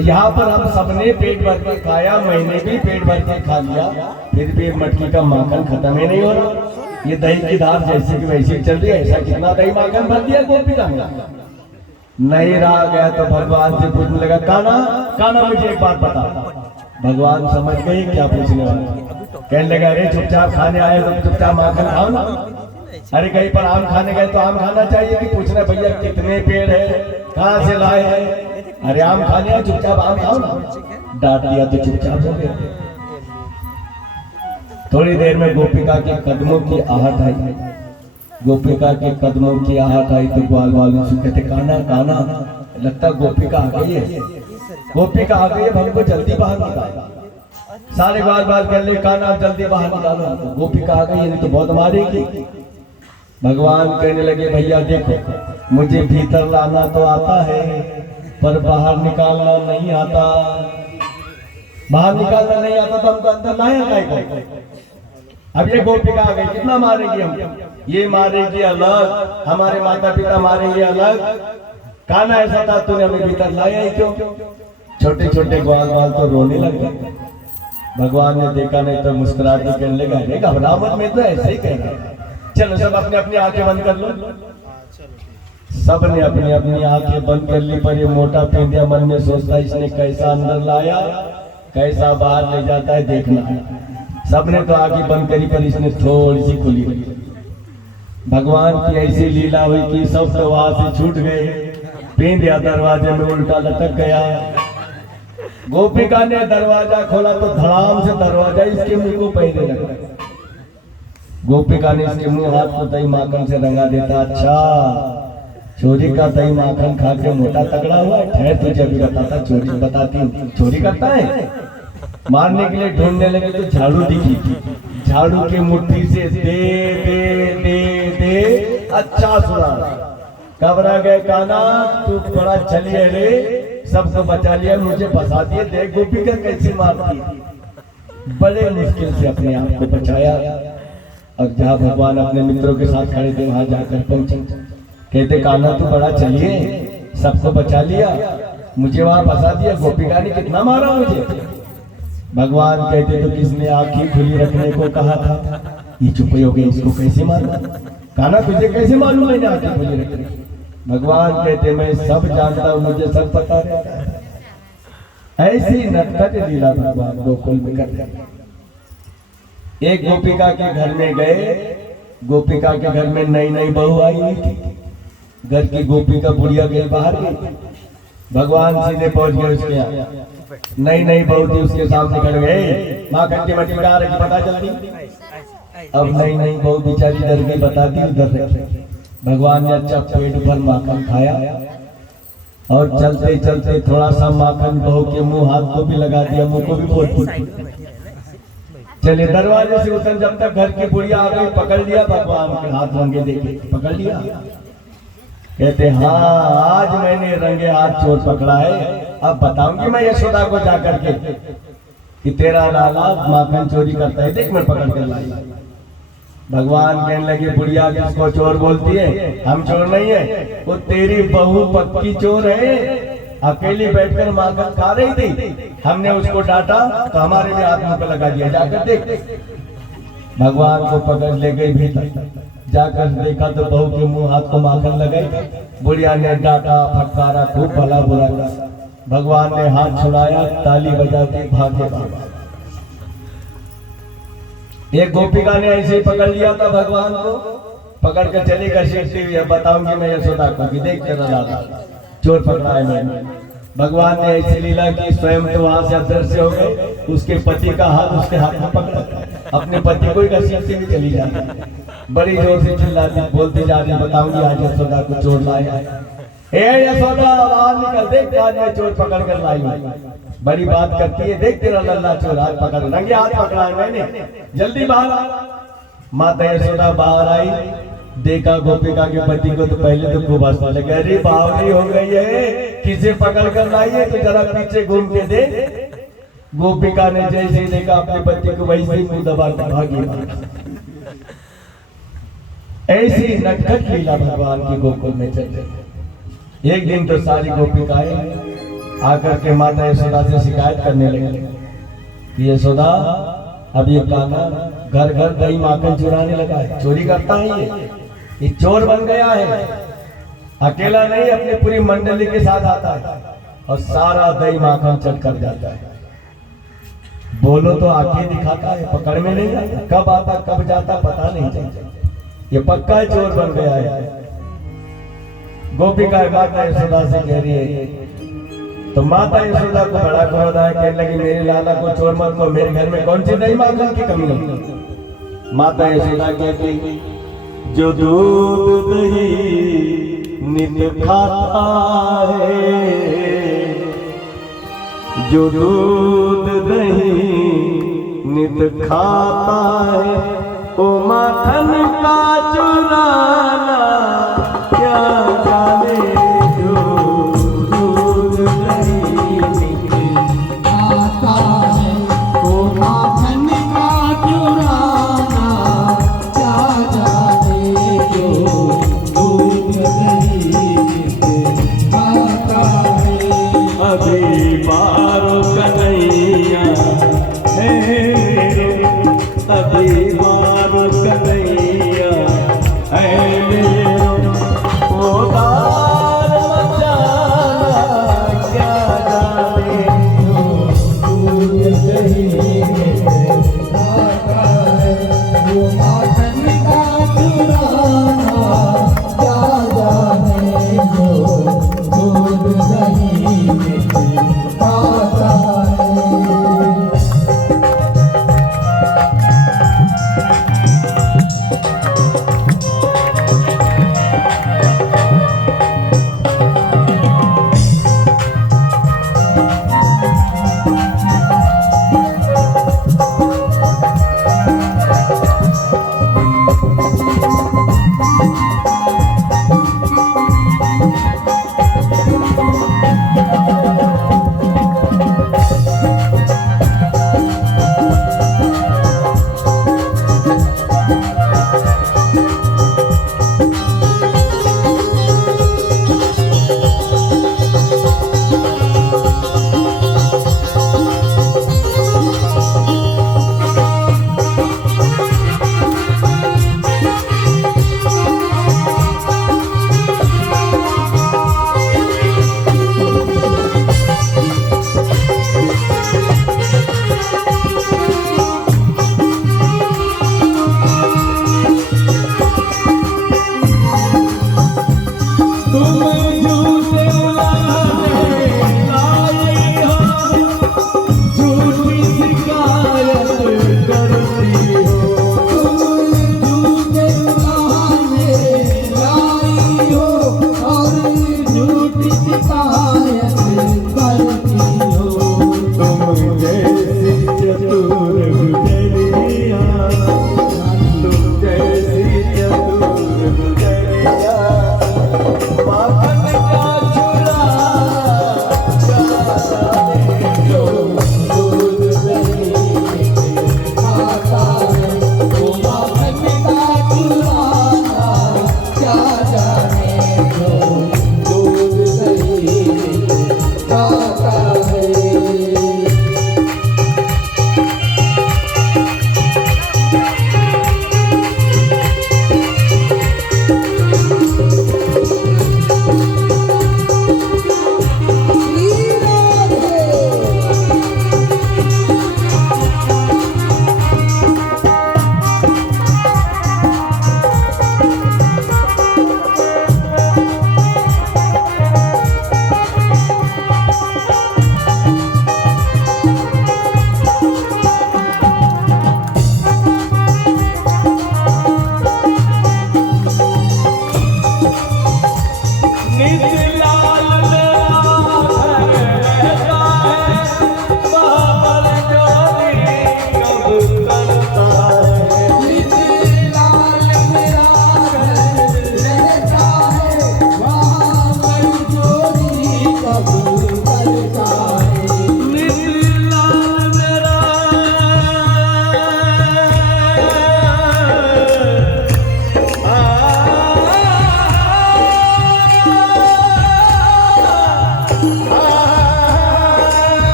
यहाँ पर हम सबने पेट भर के खाया, मैंने भी पेट भर के खा लिया, फिर भी मटकी का माखन खत्म ही नहीं हो रहा। ये दही की धार जैसे की वैसी चल रही है। ऐसा कितना दही माखन भर दिया गोपिका में, नहीं रहा गया तो भगवान से पूछने लगा कान्हा कान्हा मुझे एक बात बता। भगवान समझ गए क्या पूछने वाला। कहने लगा अरे चुपचाप खाने आए तो चुपचाप माखन खाओ ना। अरे कहीं पर आम खाने गए तो आम खाना चाहिए कि पूछना भैया कितने पेड़ है, कहाँ से लाए हैं? अरे आम खाने आए चुपचाप आम खाओ ना। डांट दिया तो चुपचाप हो गया। थोड़ी देर में गोपिका के कदमों की आहट आई। गोपिका के कदमों की आहट आई तो ग्वाल वालों से कहते कान्हा कान्हा लगता गोपिका आ गई है, गोपिका आ गई है, हमको जल्दी बाहर निकालो। सारे ग्वाल बाल कर ले कान्हा जल्दी बाहर निकालो, गोपिका आ गई है, नहीं तो बहुत मारेगी। भगवान कहने लगे भैया देखो मुझे भीतर लाना तो आता है पर बाहर निकालना नहीं आता। बाहर निकालना नहीं आता तो हमको अंदर लाया जाएगा। अब ये गोपिका आ गई, कितना मारेगी हम? ये मारेगी अलग, हमारे माता पिता मारेंगे अलग। कान्हा ऐसा था तूने हमें भीतर लाया ही क्यों? छोटे छोटे ग्वाल बाल तो रोने लगे। भगवान ने देखा नहीं तो मुस्कुराते कहने लगा अरे घबरा मत, मैं तो ऐसे ही कह रहा था, चलो सब अपनी अपनी आंखें बंद कर लो। सब ने अपनी अपनी आंखें बंद कर ली, पर ये मोटा पेंदिया मन में सोचता है इसने कैसा अंदर लाया, कैसा बाहर ले जाता है, देखना है। सबने तो आंखें बंद करी, पर इसने थोड़ी सी खुली। भगवान की ऐसी लीला हुई कि सब तो वहां से छूट गए, पेंदिया दरवाजे में उल्टा लटक गया। गोपिका ने दरवाजा खोला तो धड़ाम से दरवाजा इसके मुंह को पहने लगा। गोपिका ने इसके मुंह हाथ को दही माखन से रंगा देता, अच्छा चोरी का दही माखन खा के मोटा तगड़ा हुआ, ठहर तुझे अभी बताता, चोरी बताती हूँ। चोरी करता है, मारने के लिए ढूंढने लगे तो झाड़ू दिखी, झाड़ू की मुट्ठी से दे दे दे दे, अच्छा सुना। घबरा गए, काना तू बड़ा चलिए रे, सबको बचा लिया, मुझे फंसा दिए, देख गोपिका कैसे मारती है। बड़े मुश्किल से अपने आप को बचाया। और जहाँ भगवान अपने मित्रों के साथ खड़े थे वहां जाकर पहुंचे, कहते कान्हा तू बड़ा चलिए, सबको बचा लिया, मुझे वहां फंसा दिया, गोपिका ने कितना मारा मुझे। भगवान कहते तो किसने आंखें खुली रखने को कहा था, ये चुप हो गई, इसको कैसे मारा। कान्हा तुझे कैसे मालूम मैंने आंखें खुली रखी। भगवान कहते मैं सब जानता हूँ, मुझे सब पता रहता है। ऐसी नटखट लीला भगवान गोकुल में करते। एक गोपिका के घर में गए, गोपिका के घर में नई नई बहू आई हुई थी। घर की गोपिका बुढ़िया गई बाहर गई, भगवान सीधे पहुंच गए उसके यहाँ। नई नई बहू थी, उसके सामने खड़े गए, माखन की मट्टी कहाँ रखी पता चलती। अब नई नई बहू बेचारी डर गई, बताती उधर रखी। भगवान ने अच्छा पेट भर माखन खाया और चलते चलते थोड़ा सा माखन बहू के मुंह हाथ को भी लगा दिया, मुंह को भी पोत चले। दरवाजे से उतर जब तक घर की बुढ़िया आ गई, पकड़ लिया, भगवान के हाथ रंगे देखे पकड़ लिया। कहते हाँ आज मैंने रंगे हाथ चोर पकड़ा है, अब बताऊंगी मैं यशोदा को जाकर के कि तेरा लाला माखन चोरी करता है, देख मैं पकड़ कर लाई। भगवान कहने लगे बुढ़िया किसको चोर बोलती है, हम चोर नहीं है, वो तेरी बहू पक्की चोर है, अकेली बैठकर माखन खा रही थी, हमने उसको डांटा तो हमारे भी हाथ मुंह पे लगा दिया, जाकर देख। भगवान को पकड़ ले गई भीतर, जाकर देखा तो बहू के मुंह हाथ को माखन लगाई। बुढ़िया ने डांटा फटकारा, खूब भला बुरा कहा। भगवान ने हाथ छुड़ाया, ताली बजाती भागे बाबा। एक गोपिका ने ऐसे ही पकड़ लिया था भगवान को, पकड़ कर चली घसीटती हुई, बताऊंगी मैं यशोदा को कि देख तेरा लाला चोर पकड़ा है मैंने। भगवान ने ऐसी लीला की स्वयं तो वहां से अदृश्य हो गए, उसके पति का हाथ उसके हाथ में पकड़ा, अपने पति को ही घसीटती हुई चली जाती, बड़ी जोर से चिल्लाती, बोलती जा रही बताऊंगी आज यशोदा को चोर लाया। ए यशोदा बाहर निकल, देख आज मैं चोर पकड़ कर लाई हूँ। बड़ी बात करती है, देख तेरा लल्ला चोर हाथ पकड़, रंगे हाथ पकड़ा है मैंने, जल्दी बाहर आ। माता यशोदा बाहर आई, देखा गोपिका के पति को तो पहले तो खूब हंसने लगे, अरे बावली हो गई है, किसे पकड़ कर लाई है, तो जरा पीछे घूम के देख। गोपिका ने जैसे देखा अपने पति को वैसे ही मुंह दबा कर भागी। ऐसी नटखट लीला भगवान की गोकुल में चल रही। एक दिन तो सारी गोपिकाएं आकर के माता यशोदा से शिकायत करने लगी कि यशोदा अब ये कान्हा घर घर दही माखन चुराने लगा है, चोरी करता है, ये चोर बन गया है, अकेला नहीं अपनी पूरी मंडली के साथ आता है और सारा दही माखन चट कर जाता है। बोलो तो आंखें दिखाता है, पकड़ में नहीं आता, कब आता कब जाता पता नहीं चलता, ये पक्का चोर बन गया है। गोपिका माता यशोदा से कह रही है, तो माता यशोदा को बड़ा क्रोध आया, कहने लगी मेरे लाला को चोर मत को, मेरे घर में कौन सी दही माखन की कमी है। माता यशोदा कहती जो दूध दही नित खाता है, जो दूध दही नित खाता है, ओ माखन का चुराना क्या जाने, जो दूध दही नित खाता है, ओ माखन का चुराना क्या जाने, जो दूध दही नित खाता है। अभी बारो कन्हैया है, अभी बारो कन्हैया वो माखन का चुराना क्या जाने जो दूध दही में खाता है।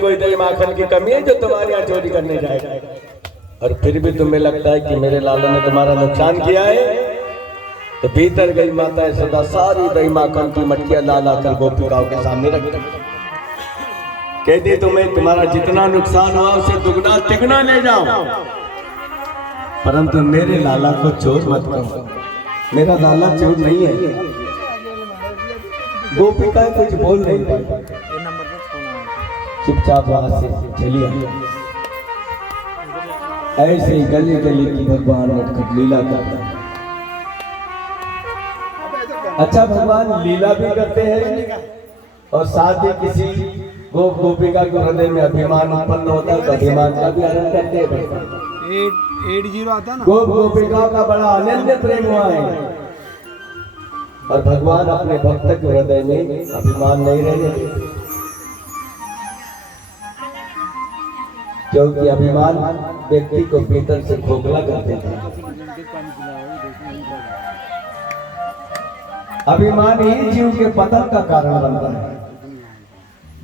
कोई दही माखन की कमी है जो तुम्हारे यहाँ चोरी करने जाएगा, और फिर भी तुम्हें लगता है कि मेरे लाला ने तुम्हारा नुकसान किया है। तो भीतर गई माता यशोदा सारी दही माखन की मटकियां ला ला कर गोपिकाओं के सामने रख दी। कहती तुम्हें तुम्हारा जितना नुकसान हुआ उसे दुगना तिगुना ले जाओ, परंतु मेरे लाला को चोर मत करो, मेरा लाला चोर नहीं है। गोपिकाएं कुछ बोल नहीं पाई, चुपचाप वहां से चली आई। ऐसे ही गली गली की भगवान नटखट लीला करता है। अच्छा, भगवान लीला भी करते हैं और साथ ही किसी गोप गोपिका के हृदय में अभिमान उत्पन्न होता है तो अभिमान का भी हरण करते हैं भगवान। 880 आता ना। गोप गोपिकाओं का बड़ा अनन्य प्रेम हुआ है और भगवान अपने भक्त के हृदय में अभिमान नहीं रहने देते, क्योंकि अभिमान व्यक्ति को भीतर से खोखला कर देता है। अभिमान ही जीव के पतन का कारण बनता है।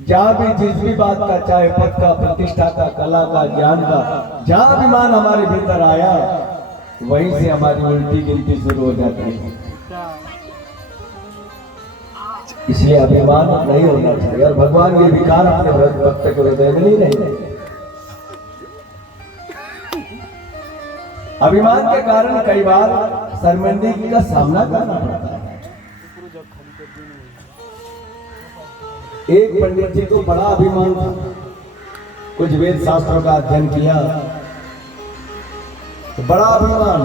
जहां भी जिस भी बात का, चाहे पद का, प्रतिष्ठा का, कला का, ज्ञान का, जहां अभिमान हमारे भीतर आया वहीं से हमारी उल्टी गिनती शुरू हो जाती है। इसलिए अभिमान नहीं होना चाहिए और भगवान ये विकार अपने भक्त के हृदय में नहीं रहे। अभिमान के कारण कई बार शर्मिंदगी का सामना करना पड़ता है। एक पंडित जी को बड़ा अभिमान था, कुछ वेद शास्त्रों का अध्ययन किया तो बड़ा अभिमान,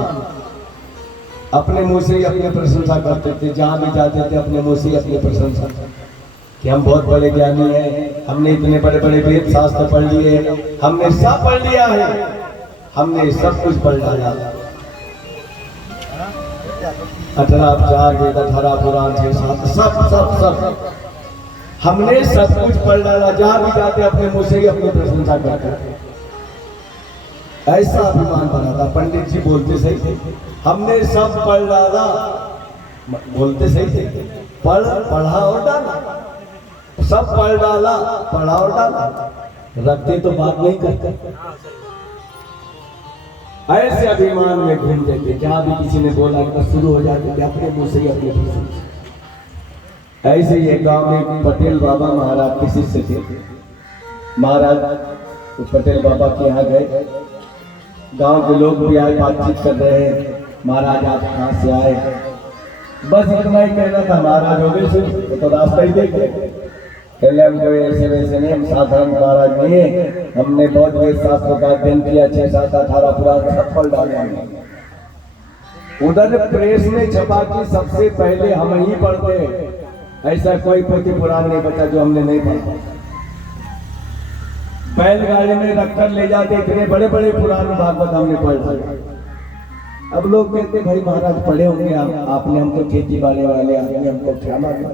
अपने मुंह से ही अपनी प्रशंसा करते थे, जहां भी जाते थे अपने मुंह से ही अपनी प्रशंसा कि हम बहुत बड़े ज्ञानी हैं, हमने इतने बड़े बड़े वेद शास्त्र पढ़ लिए, हमने सब पढ़ लिया है, हमने सब कुछ पढ़ डाला। 18 वेद, 18 पुराण, 6 7 सब हमने सब कुछ पढ़ डाला। जहां भी जाते अपने मुंह से ही अपनी प्रशंसा करते, ऐसा अभिमान बना था। पंडित जी बोलते सही थे, हमने सब पढ़ डाला, बोलते सही थे, पढ़ा और डाला, सब पढ़ डाला, पढ़ा और डाला, रखते तो बात नहीं करते। ऐसे अभिमान में घूम जाते, जहां भी किसी ने बोला तो शुरू हो जाते थे अपने मुंह से ही अपनी प्रशंसा। ऐसे ही एक गांव में पटेल बाबा महाराज के शिष्य थे। महाराज पटेल बाबा के यहाँ गए, गांव के लोग भी आए, बातचीत कर रहे हैं, महाराज आप कहाँ से आए, बस इतना ही कहना था। महाराज हो गए तो रास्ता ही देख पहले हम जो ऐसे वैसे नहीं, हम साधारण महाराज नहीं है, हमने बहुत वेद शास्त्रों का अध्ययन किया, 6 7 18 पुराण सब पढ़ डाले। उधर प्रेस में छपा की सबसे पहले हम ही पढ़ते हैं, ऐसा कोई पोथी पुराण नहीं बचा जो हमने नहीं पढ़ा। बैलगाड़ी में रखकर ले जाते, इतने बड़े बड़े पुराण भागवत हमने पढ़ा। अब लोग कहते भाई महाराज पढ़े होंगे, आपने हमको खेती बाड़ी वाले आपने हमको क्या मांगा।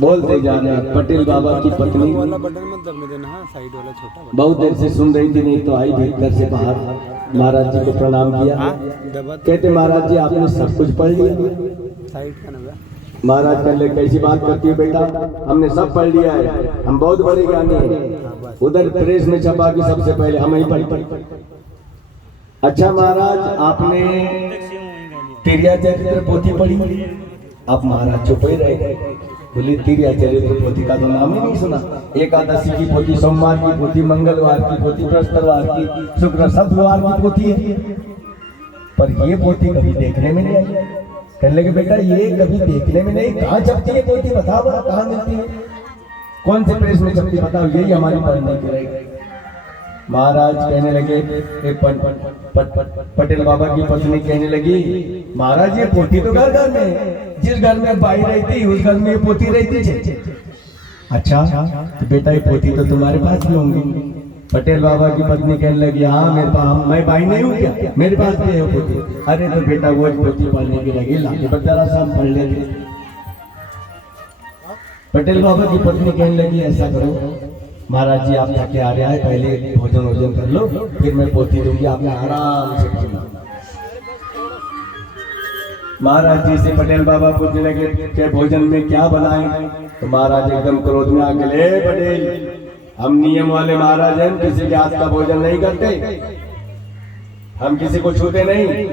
बोलते जा रहे हैं। पटेल बाबा की पत्नी वाला बटन मत दबने देना, हाँ साइड वाला छोटा बटन। बहुत देर से सुन रही थी, नहीं तो आई भीतर से बाहर, महाराज जी को प्रणाम किया। दबा कहते महाराज जी आपने सब कुछ पढ़ लिया। साइड का ना। महाराज कहले कैसी बात करती हो बेटा, हमने सब पढ़ लिया है, हम बहुत बड़े ज्ञानी हैं। उधर प्रेस में छपा कि सबसे पहले हम ही पढ़ी। अच्छा महाराज आपने तिरिया चरित्र पोथी पढ़ी? आप महाराज चुप ही रह गए। बोले तिरिया चरित्र पोथी का तो नाम ही नहीं सुना। एकादशी की पोथी, सोमवार की पोथी, मंगलवार की पोथी, बृहस्पतिवार की, शुक्र शुक्रवार की पोथी है, पर ये पोथी कभी देखने में नहीं आई। कहने लगे बेटा ये कभी देखने में नहीं, कहाँ छपती है पोथी, बताओ बड़ा, कहाँ मिलती है, कौन से प्रेस में छपती बताओ, यही हमारी पढ़ने की रहेगी। महाराज कहने लगे, पटेल बाबा की पत्नी कहने लगी महाराज ये पोथी तो घर घर में, जिस घर में बाई रहती उस घर में ये पोथी रहती है। अच्छा तो बेटा ये पोथी तो तुम्हारे पास भी होंगी। पटेल बाबा की पत्नी कहने लगी हाँ मेरे पास, मैं भाई नहीं हूँ क्या, मेरे पास भी है पोथी। अरे तो बेटा वो पोथी पढ़ने की लगी, लाके पर जरा सा पढ़ लेते। पटेल बाबा की पत्नी कहने लगी ऐसा करो महाराज जी आप थके आ रहे हैं, पहले भोजन कर लो, फिर मैं पोथी दूंगी, आपने आराम से पढ़ना। महाराज जी से पटेल बाबा पूछने लगे कि भोजन में क्या बनाएं? तो महाराज एकदम क्रोध में आके ले पटेल हम नियम वाले महाराज हैं, किसी के हाथ का भोजन नहीं करते, हम किसी को छूते नहीं,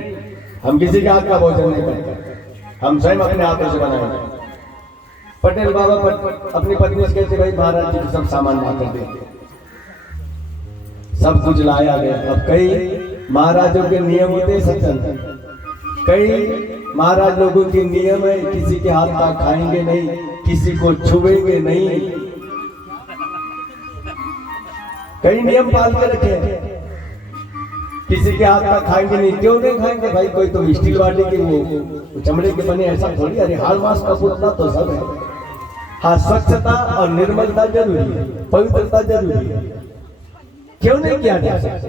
हम किसी के हाथ का भोजन नहीं करते, हम स्वयं अपने हाथों से बनाएंगे। पटेल बाबा अपनी पत्नी से कहते भाई महाराज जी को सब सामान ला कर दे, सब कुछ लाया गया। अब कई महाराजों के नियम होते सत्संग, कई महाराज लोगों के नियम है किसी के हाथ का खाएंगे नहीं, किसी को छुएंगे नहीं, कई नियम पाल के रखे। किसी के हाथ का खाएंगे नहीं, क्यों नहीं खाएंगे भाई? कोई तो स्टील वाले के वो चमड़े के बने, ऐसा थोड़ी। अरे हाल मास का पुतला तो सब है। हाँ, स्वच्छता और निर्मलता जरूरी है, पवित्रता जरूरी है, क्यों नहीं किया जा सकता?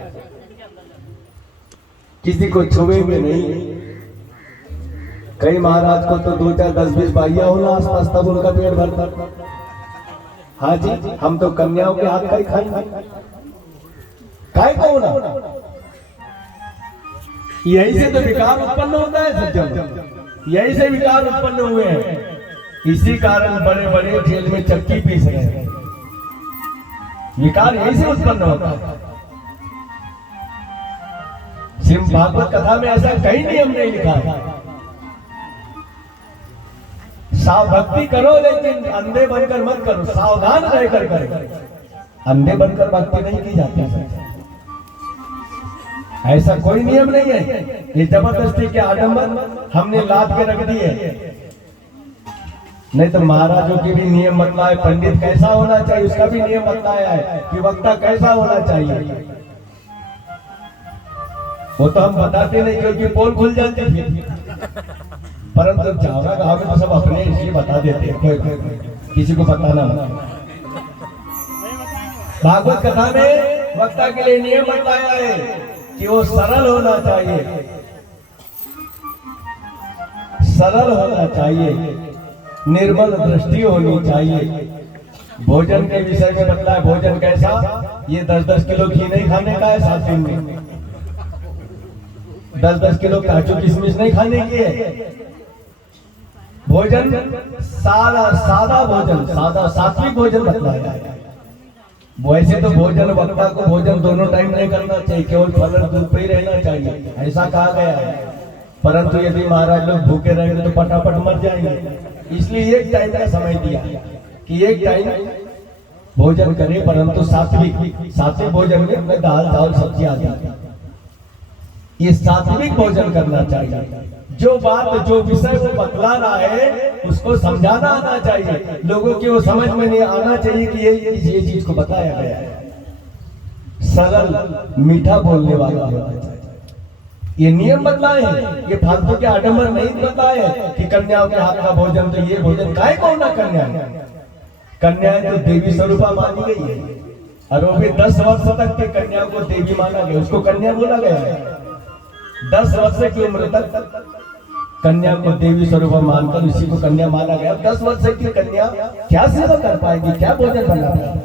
किसी को छुएंगे नहीं। कई महाराज को तो 2 4 10 20 बाइया होना आसपास, तब उनका पेट भरता। हाँ जी, हम तो कन्याओं के हाथ का ही खाएंगे, काय को होना। यही से तो विकार उत्पन्न होता है सज्जन, यही से विकार उत्पन्न हुए हैं। इसी कारण बड़े बड़े जेल में चक्की पीस रहे हैं, विकार यही से उत्पन्न होता है। श्रीमद् भागवत कथा में ऐसा कहीं नियम नहीं लिखा है। भक्ति करो लेकिन अंधे बनकर मत करो, सावधान रहकर करो। अंधे बनकर भक्ति नहीं की जाती है, ऐसा कोई नियम नहीं है। ये जबरदस्ती के आडंबर हमने लाद के रख दिए। नहीं तो महाराजों के भी नियम बतलाए, पंडित कैसा होना चाहिए उसका भी नियम बतलाया है कि वक्ता कैसा होना चाहिए। वो तो हम बताते नहीं क्योंकि पोल खुल जाती थी, परंतु जावरा गांव में तो सब अपने इसलिए बता देते हैं, किसी को बताना नहीं। भागवत कथा में वक्ता के लिए नियम बताया है कि वो सरल होना चाहिए, सरल होना चाहिए, निर्मल दृष्टि होनी चाहिए। भोजन के विषय में बताया, भोजन कैसा? ये 10-10 किलो घी नहीं खाने का है 7 दिन में, 10-10 किलो काजू किशमिश नहीं खाने की है। भोजन सादा भोजन, सादा सात्विक भोजन बतलाया है। वैसे तो भोजन, वक्ता को भोजन दोनों टाइम नहीं करना चाहिए, केवल फल और दूध पे ही रहना चाहिए, ऐसा कहा गया है। परंतु यदि महाराज लोग भूखे रहेंगे तो फटाफट मर जाएंगे, इसलिए एक टाइम का समय दिया कि एक टाइम भोजन करें, परंतु सात्विक भोजन में दाल चावल सब्जी आदि, ये सात्विक भोजन करना चाहिए। जो बात, जो विषय वो बतला रहा है उसको समझाना आना चाहिए, लोगों की वो समझ में नहीं आना चाहिए कि ये चीज को बताया गया है। सरल मीठा बोलने वाला होना चाहिए। ये नियम बतलाए हैं, ये फालतू के आडंबर नहीं बताए कि कन्याओं के हाथ का भोजन, तो ये भोजन काय को ना कन्याएं तो देवी स्वरूपा मानी गई है, और वो भी 10 वर्ष तक के कन्याओं को देवी माना गया, उसको कन्या बोला गया है। 10 वर्ष की उम्र तक कन्या को देवी स्वरूप मानकर उसी को कन्या माना गया। 10 वर्ष की कन्या क्या सेवा कर पाएगी, क्या भोजन बना पाएगी?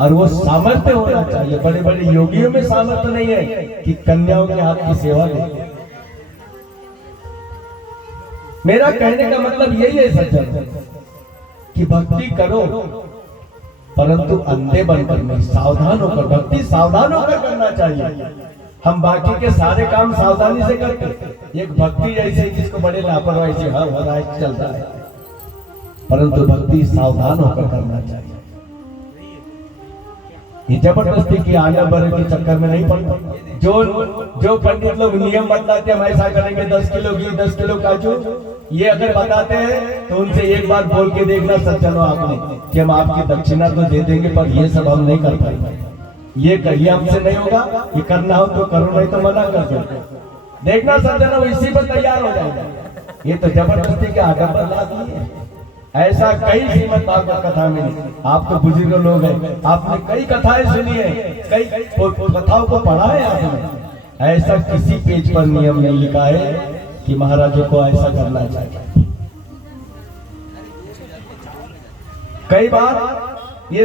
और वो सामर्थ्य होना चाहिए। बड़े बड़े योगियों में सामर्थ्य नहीं है कि कन्याओं के हाथ की सेवा ले। मेरा कहने का मतलब यही है सज्जन कि भक्ति करो, परंतु अंधे बनकर नहीं, सावधान होकर। भक्ति सावधान होकर करना चाहिए। हम बाकी के सारे काम सावधानी से करते, एक भक्ति ऐसे जिसको बड़े लापरवाही से हाँ हो रहा है चलता है, परंतु भक्ति सावधान होकर करना चाहिए। ये जबरदस्ती की आडंबर के चक्कर में नहीं पड़ता। जो पंडित लोग नियम बताते हैं हम ऐसा करेंगे, 10 किलो घी 10 किलो काजू, ये अगर बताते हैं तो उनसे एक बार बोल के देखना सज्जनों आपने कि हम आपकी दक्षिणा तो दे देंगे, पर ये सब हम नहीं कर पाएंगे, ये कहिए हमसे नहीं होगा, ये करना हो तो करो, नहीं तो मना कर दो। देखना सज्जनों इसी पर तैयार हो जाएगा। ये तो जबरदस्ती के आडंबर ला दिए। ऐसा कई श्रीमद् भागवत कथा में, आप तो बुजुर्ग लोग हैं, आपने कई कथाएं सुनी है, कई कथाओं को पढ़ा है आपने। ऐसा किसी पेज पर नियम नहीं लिखा है कि महाराजों को ऐसा करना चाहिए। कई बार ये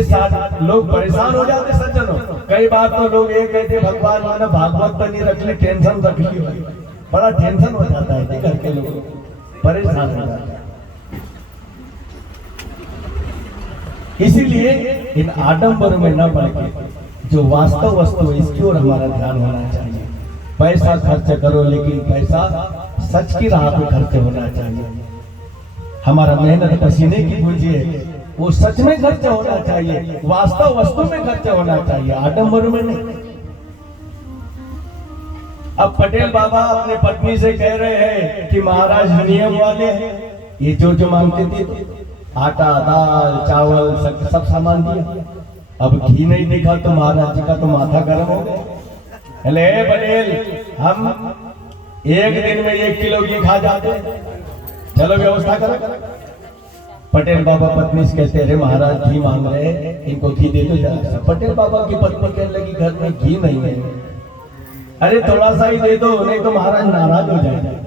लोग परेशान हो जाते सज्जनों। कई बार तो लोग ये कहते भगवान मैंने भागवत पर नहीं रख ली, टेंशन रख ली। बड़ा टेंशन हो जाता है, घर के लोग परेशान हो जाते हैं। इसीलिए इन आडंबरों में न पड़ के जो वास्तव वस्तु है इसकी ओर हमारा ध्यान होना चाहिए। पैसा खर्च करो, लेकिन पैसा सच की राह पे खर्च होना चाहिए। हमारा मेहनत पसीने की पूंजी है, वो सच में खर्च होना चाहिए, वास्तव वस्तु में खर्च होना चाहिए, आडंबरों में नहीं। अब पटेल बाबा अपने पत्नी से कह रहे हैं कि महाराज नियम वाले हैं, ये जो मांगते थे आटा दाल चावल सब सामान दिया। अब घी नहीं दिखा तो महाराज जी का तो माथा गर्म हो गया। अरे पटेल, हम एक दिन में 1 किलो घी खा जाते, चलो व्यवस्था करो। पटेल बाबा पत्नी से कहते, अरे महाराज घी मांग रहे हैं, इनको घी दे दो जरा सा। पटेल बाबा की पत्नी कहने लगी, घर में घी नहीं है। अरे थोड़ा सा ही दे दो, नहीं तो महाराज नाराज हो जाएंगे।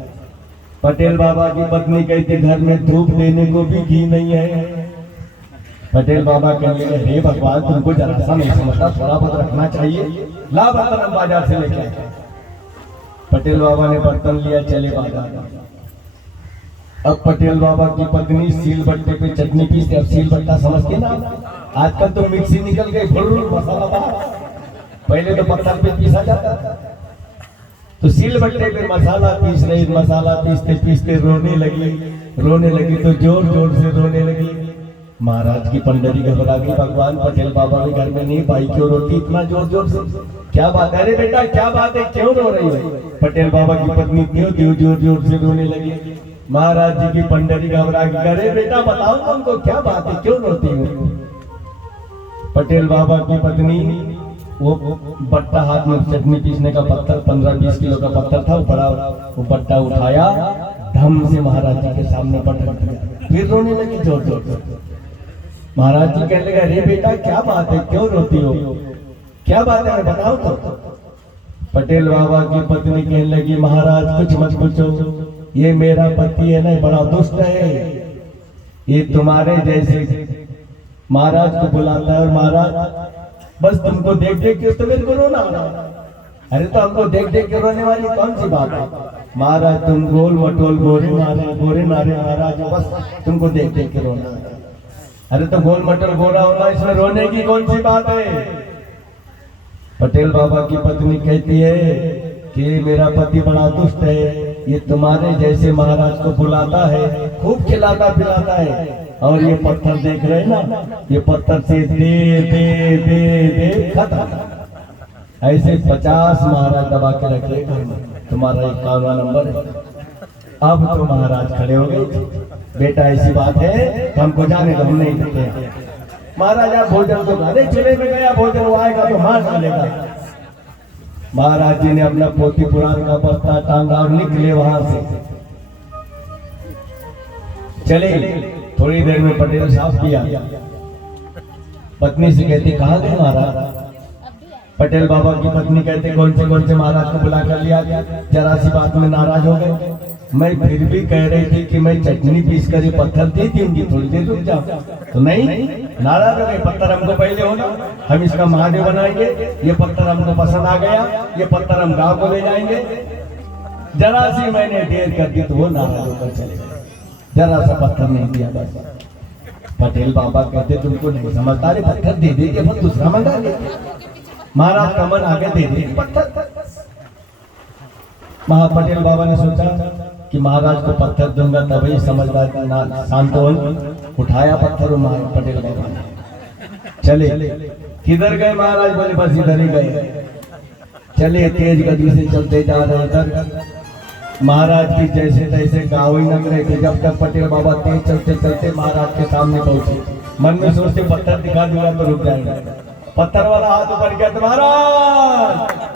पटेल बाबा की पत्नी कहती, घर में धूप देने को भी घी नहीं है। पटेल बाबा कहने लगे, हे भगवान, तुमको जरा सा नहीं समझता, थोड़ा बहुत रखना चाहिए, ला बर्तन हम बाजार से लेके आए। पटेल बाबा ने बर्तन लिया, चले बाजार। अब पटेल बाबा की पत्नी सीलबट्टे पे चटनी पीसते। अब सीलबट्टा समझते ना, आजकल तो मिक्सी निकल गई, फुल मसाला बाहर, पहले तो पत्थर पे पीसा जाता था। तो सीलबट्टे पे मसाला पीस रही, मसाला पीसते पीसते रोने लगी तो जोर जोर से रोने लगी। महाराज की पंडरी घबरा गई, भगवान पटेल बाबा भी घर में नहीं, भाई क्यों रोती इतना जोर जोर से, क्या बात है? अरे बेटा क्या बात है, क्यों रो रही है? पटेल बाबा की पत्नी क्यों जोर जोर से रोने लगी। महाराज जी की पंडरी घबरा गई, अरे बेटा बताओ तुमको क्या बात है, क्यों रोती हो? पटेल बाबा की पत्नी वो बट्टा, हाथ में चटनी पीसने का पत्थर, 15-20 किलो का पत्थर था, वो बट्टा उठाया, धम से महाराज जी के सामने पटक दिया, फिर रोने लगी जोर जोर से। महाराज जी कहने लगे, अरे बेटा क्या बात है, क्यों रोती हो, क्या बात है बताओ तो। पटेल बाबा की पत्नी कहने लगी, महाराज कुछ मत पूछो, ये मेरा पति है ना, बड़ा दुष्ट है, ये तुम्हारे जैसे महाराज को बुलाता है, और महाराज बस तुमको देख देख के तो मेरे को रोना आ रहा। अरे तो हमको देख देख के रोने वाली कौन सी बात है? महाराज तुम गोल मटोल गोरे नारे महाराज, बस तुमको देख देख के रोना। अरे तो गोल मटोल गोरा होना, इसमें रोने की कौन सी बात है? पटेल बाबा की पत्नी कहती है कि मेरा पति बड़ा दुष्ट है, ये तुम्हारे जैसे महाराज को बुलाता है, खूब खिलाता पिलाता है, और ये पत्थर देख रहे हैं ना, ये पत्थर से दे दे दे दे खत्म। ऐसे 50 महाराज दबा के रखे घर में, तुम्हारा 51वां नंबर है। अब तो महाराज खड़े हो गए, बेटा ऐसी बात है तो हमको जाने दो, हम नहीं देते। महाराज आप भोजन को अरे चले में गया, भोजन वो आएगा तो मार डालेगा। महाराज जी ने अपना पोथी पुराण का बस्ता टांगा और निकले वहां से, चले। थोड़ी देर में पटेल साफ किया, पत्नी से कहती, कहाँ गए महाराज? पटेल बाबा की पत्नी कहते, कौन से महाराज को बुला कर लिया, जरा सी बात में नाराज हो गए। मैं फिर भी कह रही थी कि मैं चटनी पीस कर ये पत्थर दे दूंगी, थोड़ी देर रुक जाओ, तो नहीं, नाराज हो गए। पत्थर हमको पहले होना, हम इसका महादेव बनाएंगे, ये पत्थर हमको पसंद आ गया, ये पत्थर हम गांव को ले जाएंगे। जरा सी मैंने देर कर दी तो वो नाराज होकर चले गए, जरा सा पत्थर नहीं दिया बस। पटेल बाबा कहते, तुमको नहीं समझता, अरे पत्थर दे दे के दूसरा मंगा ले। महाराज कमन आगे दे दे पत्थर। पटेल बाबा ने सोचा कि महाराज को पत्थर दूंगा तभी समझदार का सांत्वन, उठाया पत्थर पटेल बाबा ने। चले, किधर गए महाराज? बोले बस इधर ही गए। चले, तेज गति से चलते जा रहे उधर। महाराज की जैसे तैसे गाँव ही लग रहे थे, जब तक पटेल बाबा तेज चलते चलते महाराज के सामने पहुंचे। मन में सोचते पत्थर दिखा दूंगा तो रुक जाएगा। पत्थर वाला हाथ ऊपर किया, महाराज।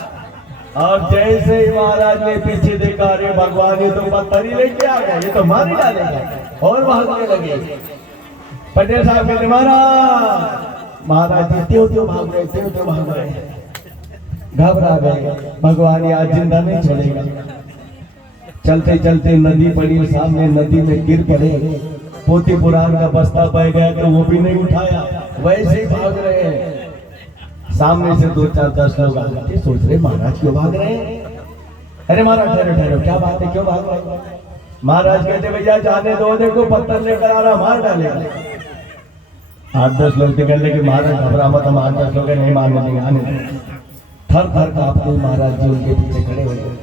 अब जैसे ही महाराज ने पीछे देखा, अरे भगवान ये तो पत्थर ही लेके आ गया, ये तो मार ही डालेगा, और भागने लगे। पटेल साहब कहते, महाराज जी त्यों भाग रहे, घबरा गए, भगवान ये आज जिंदा नहीं छोड़ेगा। चलते चलते नदी पड़ी सामने, नदी में गिर पड़े, पोथी पुराण का बस्ता बह गया तो वो भी नहीं उठाया, वैसे ही भाग रहे हैं। सामने से 2-4-10 लोग आते, सोच रहे महाराज क्यों भाग रहे हैं? अरे महाराज ठहरो, क्या बात है, क्यों भाग रहे हैं? महाराज कहते, भैया जाने दो, देखो पत्थर लेकर आ रहा, मार डालेगा। 8-10 लोग कहने लगे, महाराज घबरा मत, हम 8-10 लोग नहीं मारने देंगे, आने देंगे। थर थर कांपते महाराज जी उनके पीछे खड़े हो गए।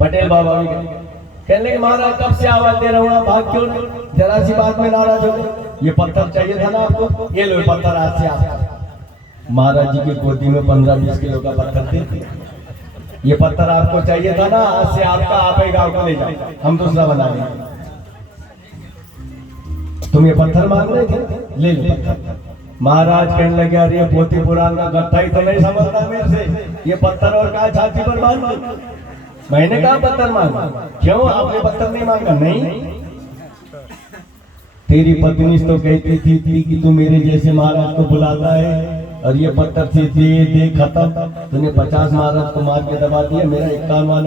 पटेल बाबा भी कहने लगे, महाराज कब से आवाज दे रहा हूँ, भाग क्यों नहीं? जरा सी बात में नाराज हो गए। ये पत्थर चाहिए था ना आपको, ये लो पत्थर आज से आपका। महाराज जी की गोदी में 15-20 किलो का पत्थर थे, ये पत्थर आपको चाहिए था ना, आज से आपका, आप ही गाँव को ले जाओ, हम दूसरा बना लेंगे। तुम ये पत्थर मांग रहे थे, ले लो पत्थर। महाराज कहने लगे अरे ये पोथी पुराण का गट्टा ही तो नहीं समझता मेरे से, ये पत्थर और कहा छाती पर बांध दो। मैंने कहा पत्थर मांगा, क्यों आपने पत्थर नहीं मांगा? नहीं, तेरी पत्नी तो कहती थी कि तू मेरे जैसे महाराज को बुलाता है और ये पत्थर से दे खत्म, तूने 50 महाराज को मार के दबा दिया, मेरा 51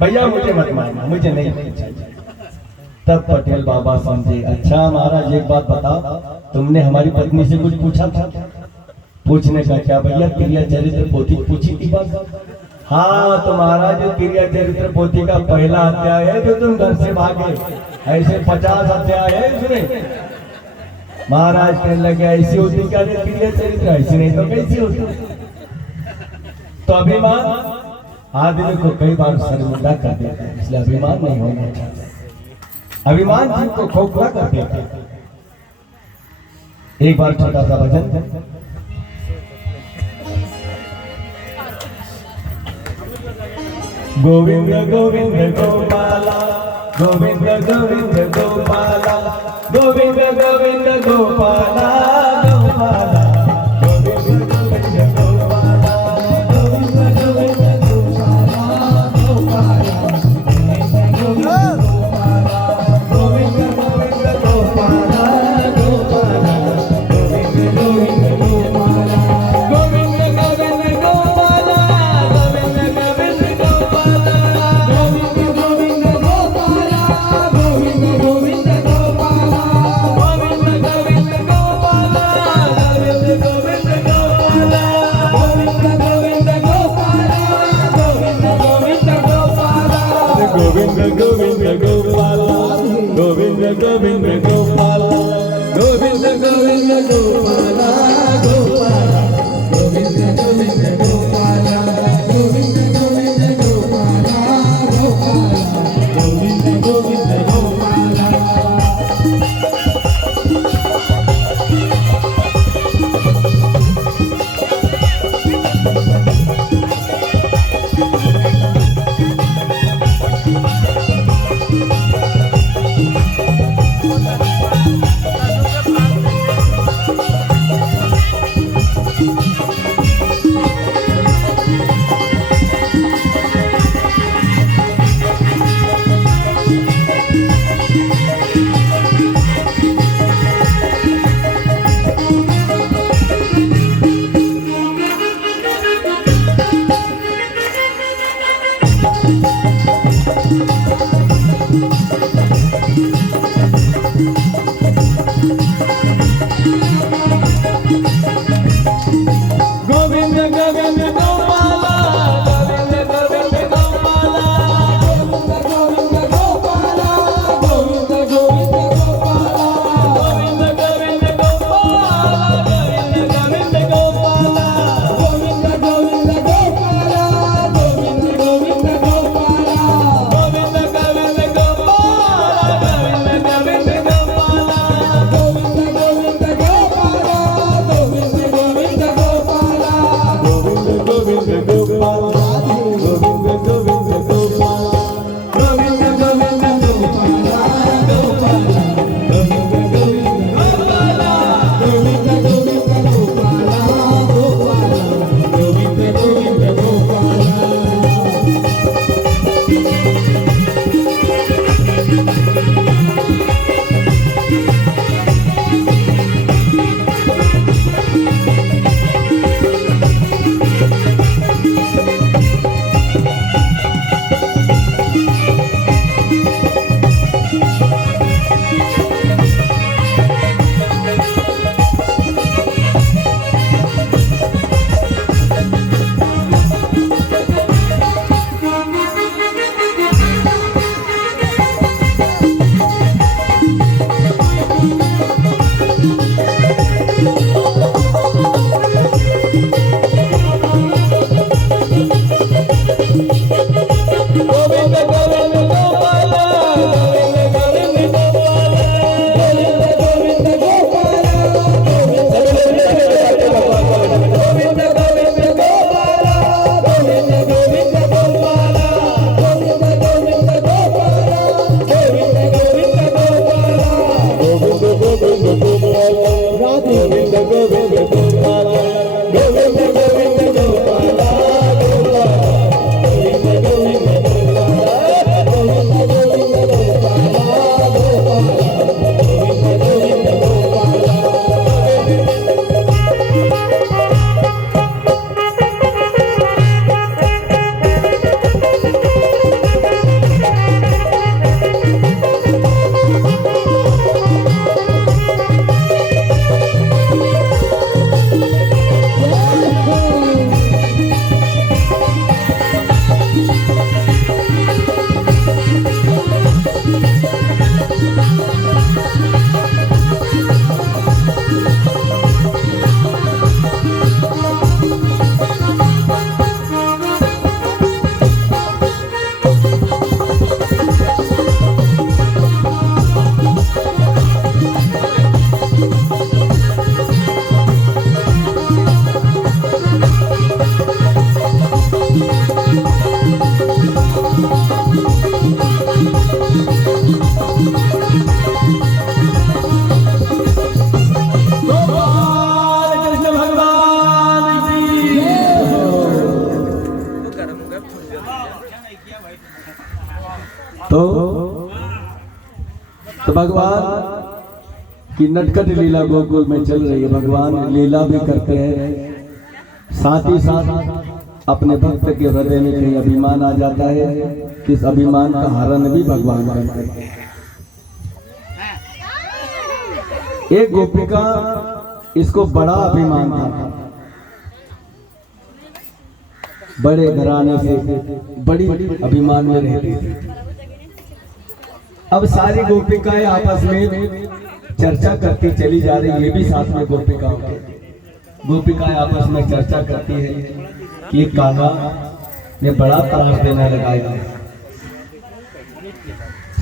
भैया मुझे मत मारना, मुझे नहीं पूछा। तब पटेल बाबा समझे, अच्छा महाराज एक बात बताओ, तुमने हमारी पत्नी से कुछ पूछा था? पूछने का क्या भैया, क्रिया चरित्र पोथी पूछी थी बस। हाँ तो महाराज क्रिया चरित्र पोथी का पहला अध्याय है जो तुम घर से भागे, ऐसे 50 अध्याय है इसमें। महाराज कहने लगे ऐसी होती क्या क्रिया चरित्र, ऐसी नहीं तो कैसी होती? तो अभिमान आदमी को कई बार शर्मिंदा कर देता है, इसलिए अभिमान नहीं होना चाहिए। अभिमान जीव को खोखला कर देता है। एक बार छोटा सा भजन। गोविंद गोविंद गोपाला, गोविंद गोविंद गोपाला, गोविंद गोविंद गोपाला, गोपाला गोविंद गोविंद गोपाला, गोविंद गोविंद गोपाला, गोपाला गोविंद गोविंद गोपाला, गोविंद गोविंद गोपाला, गोपाला गोविंद गोविंद गोपाला, गोविंद गोविंद गोपाला, गोविंद गोविंद गोपाला, गोविंद गोविंद गोपाला, गोविंद गोविंद गोपाला, गोविंद गोविंद गोपाला, गोविंद गोविंद गोपाला, गोविंद गोविंद गोपाला, गोविंद गोविंद गोपाला, गोविंद गोविंद गोपाला, गोविंद गोविंद गोपाला, गोविंद गोविंद गोपाला, गोपाला गोविंद गोविंद गोपाला, गोविंद गोविंद गोपाला, गोपाला गोविंद गोविंद गोपाला। गोविंद गोविंद गोपाला, गोविंद गोविंद गोपाला, गोविंद गोविंद गोपाला, गोविंद गोविंद गोपाला, गोविंद गोविंद गोपाला, गोविंद गोविंद गोपाला, गोविंद गोविंद गोपाला, गोविंद गोविंद गोपाला, गोविंद गोविंद गोपाला, तो भगवान की नटखट लीला गोकुल में चल रही है। भगवान लीला भी करते हैं, साथ ही साथ अपने भक्त के हृदय में कहीं अभिमान आ जाता है, इस अभिमान का हरण भी भगवान करते हैं। एक गोपिका, इसको बड़ा अभिमान था, बड़े घराने से बड़ी अभिमान में रहती थी। अब सारी गोपिकाएं आपस में चर्चा करती चली जा रही, ये भी साथ में गोपिकाएं आपस में चर्चा करती है कि कान्हा ने बड़ा त्रास देने लगाया,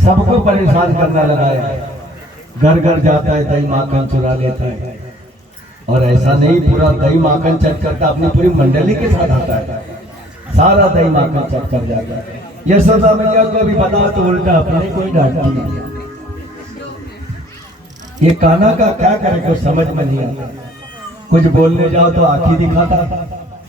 सबको परेशान करने लगाया, घर घर जाता है, दही माखन चुरा लेता है, और ऐसा नहीं पूरा दही माखन चट करता, अपनी पूरी मंडली के साथ आता है, सारा दही माखन चट कर जाता है। यशोदा मैया को भी बता तो उल्टा अपने कोई डांटती है। ये कान्हा का क्या करे, कुछ समझ में नहीं आता, कुछ बोलने जाओ तो आंखें दिखाता,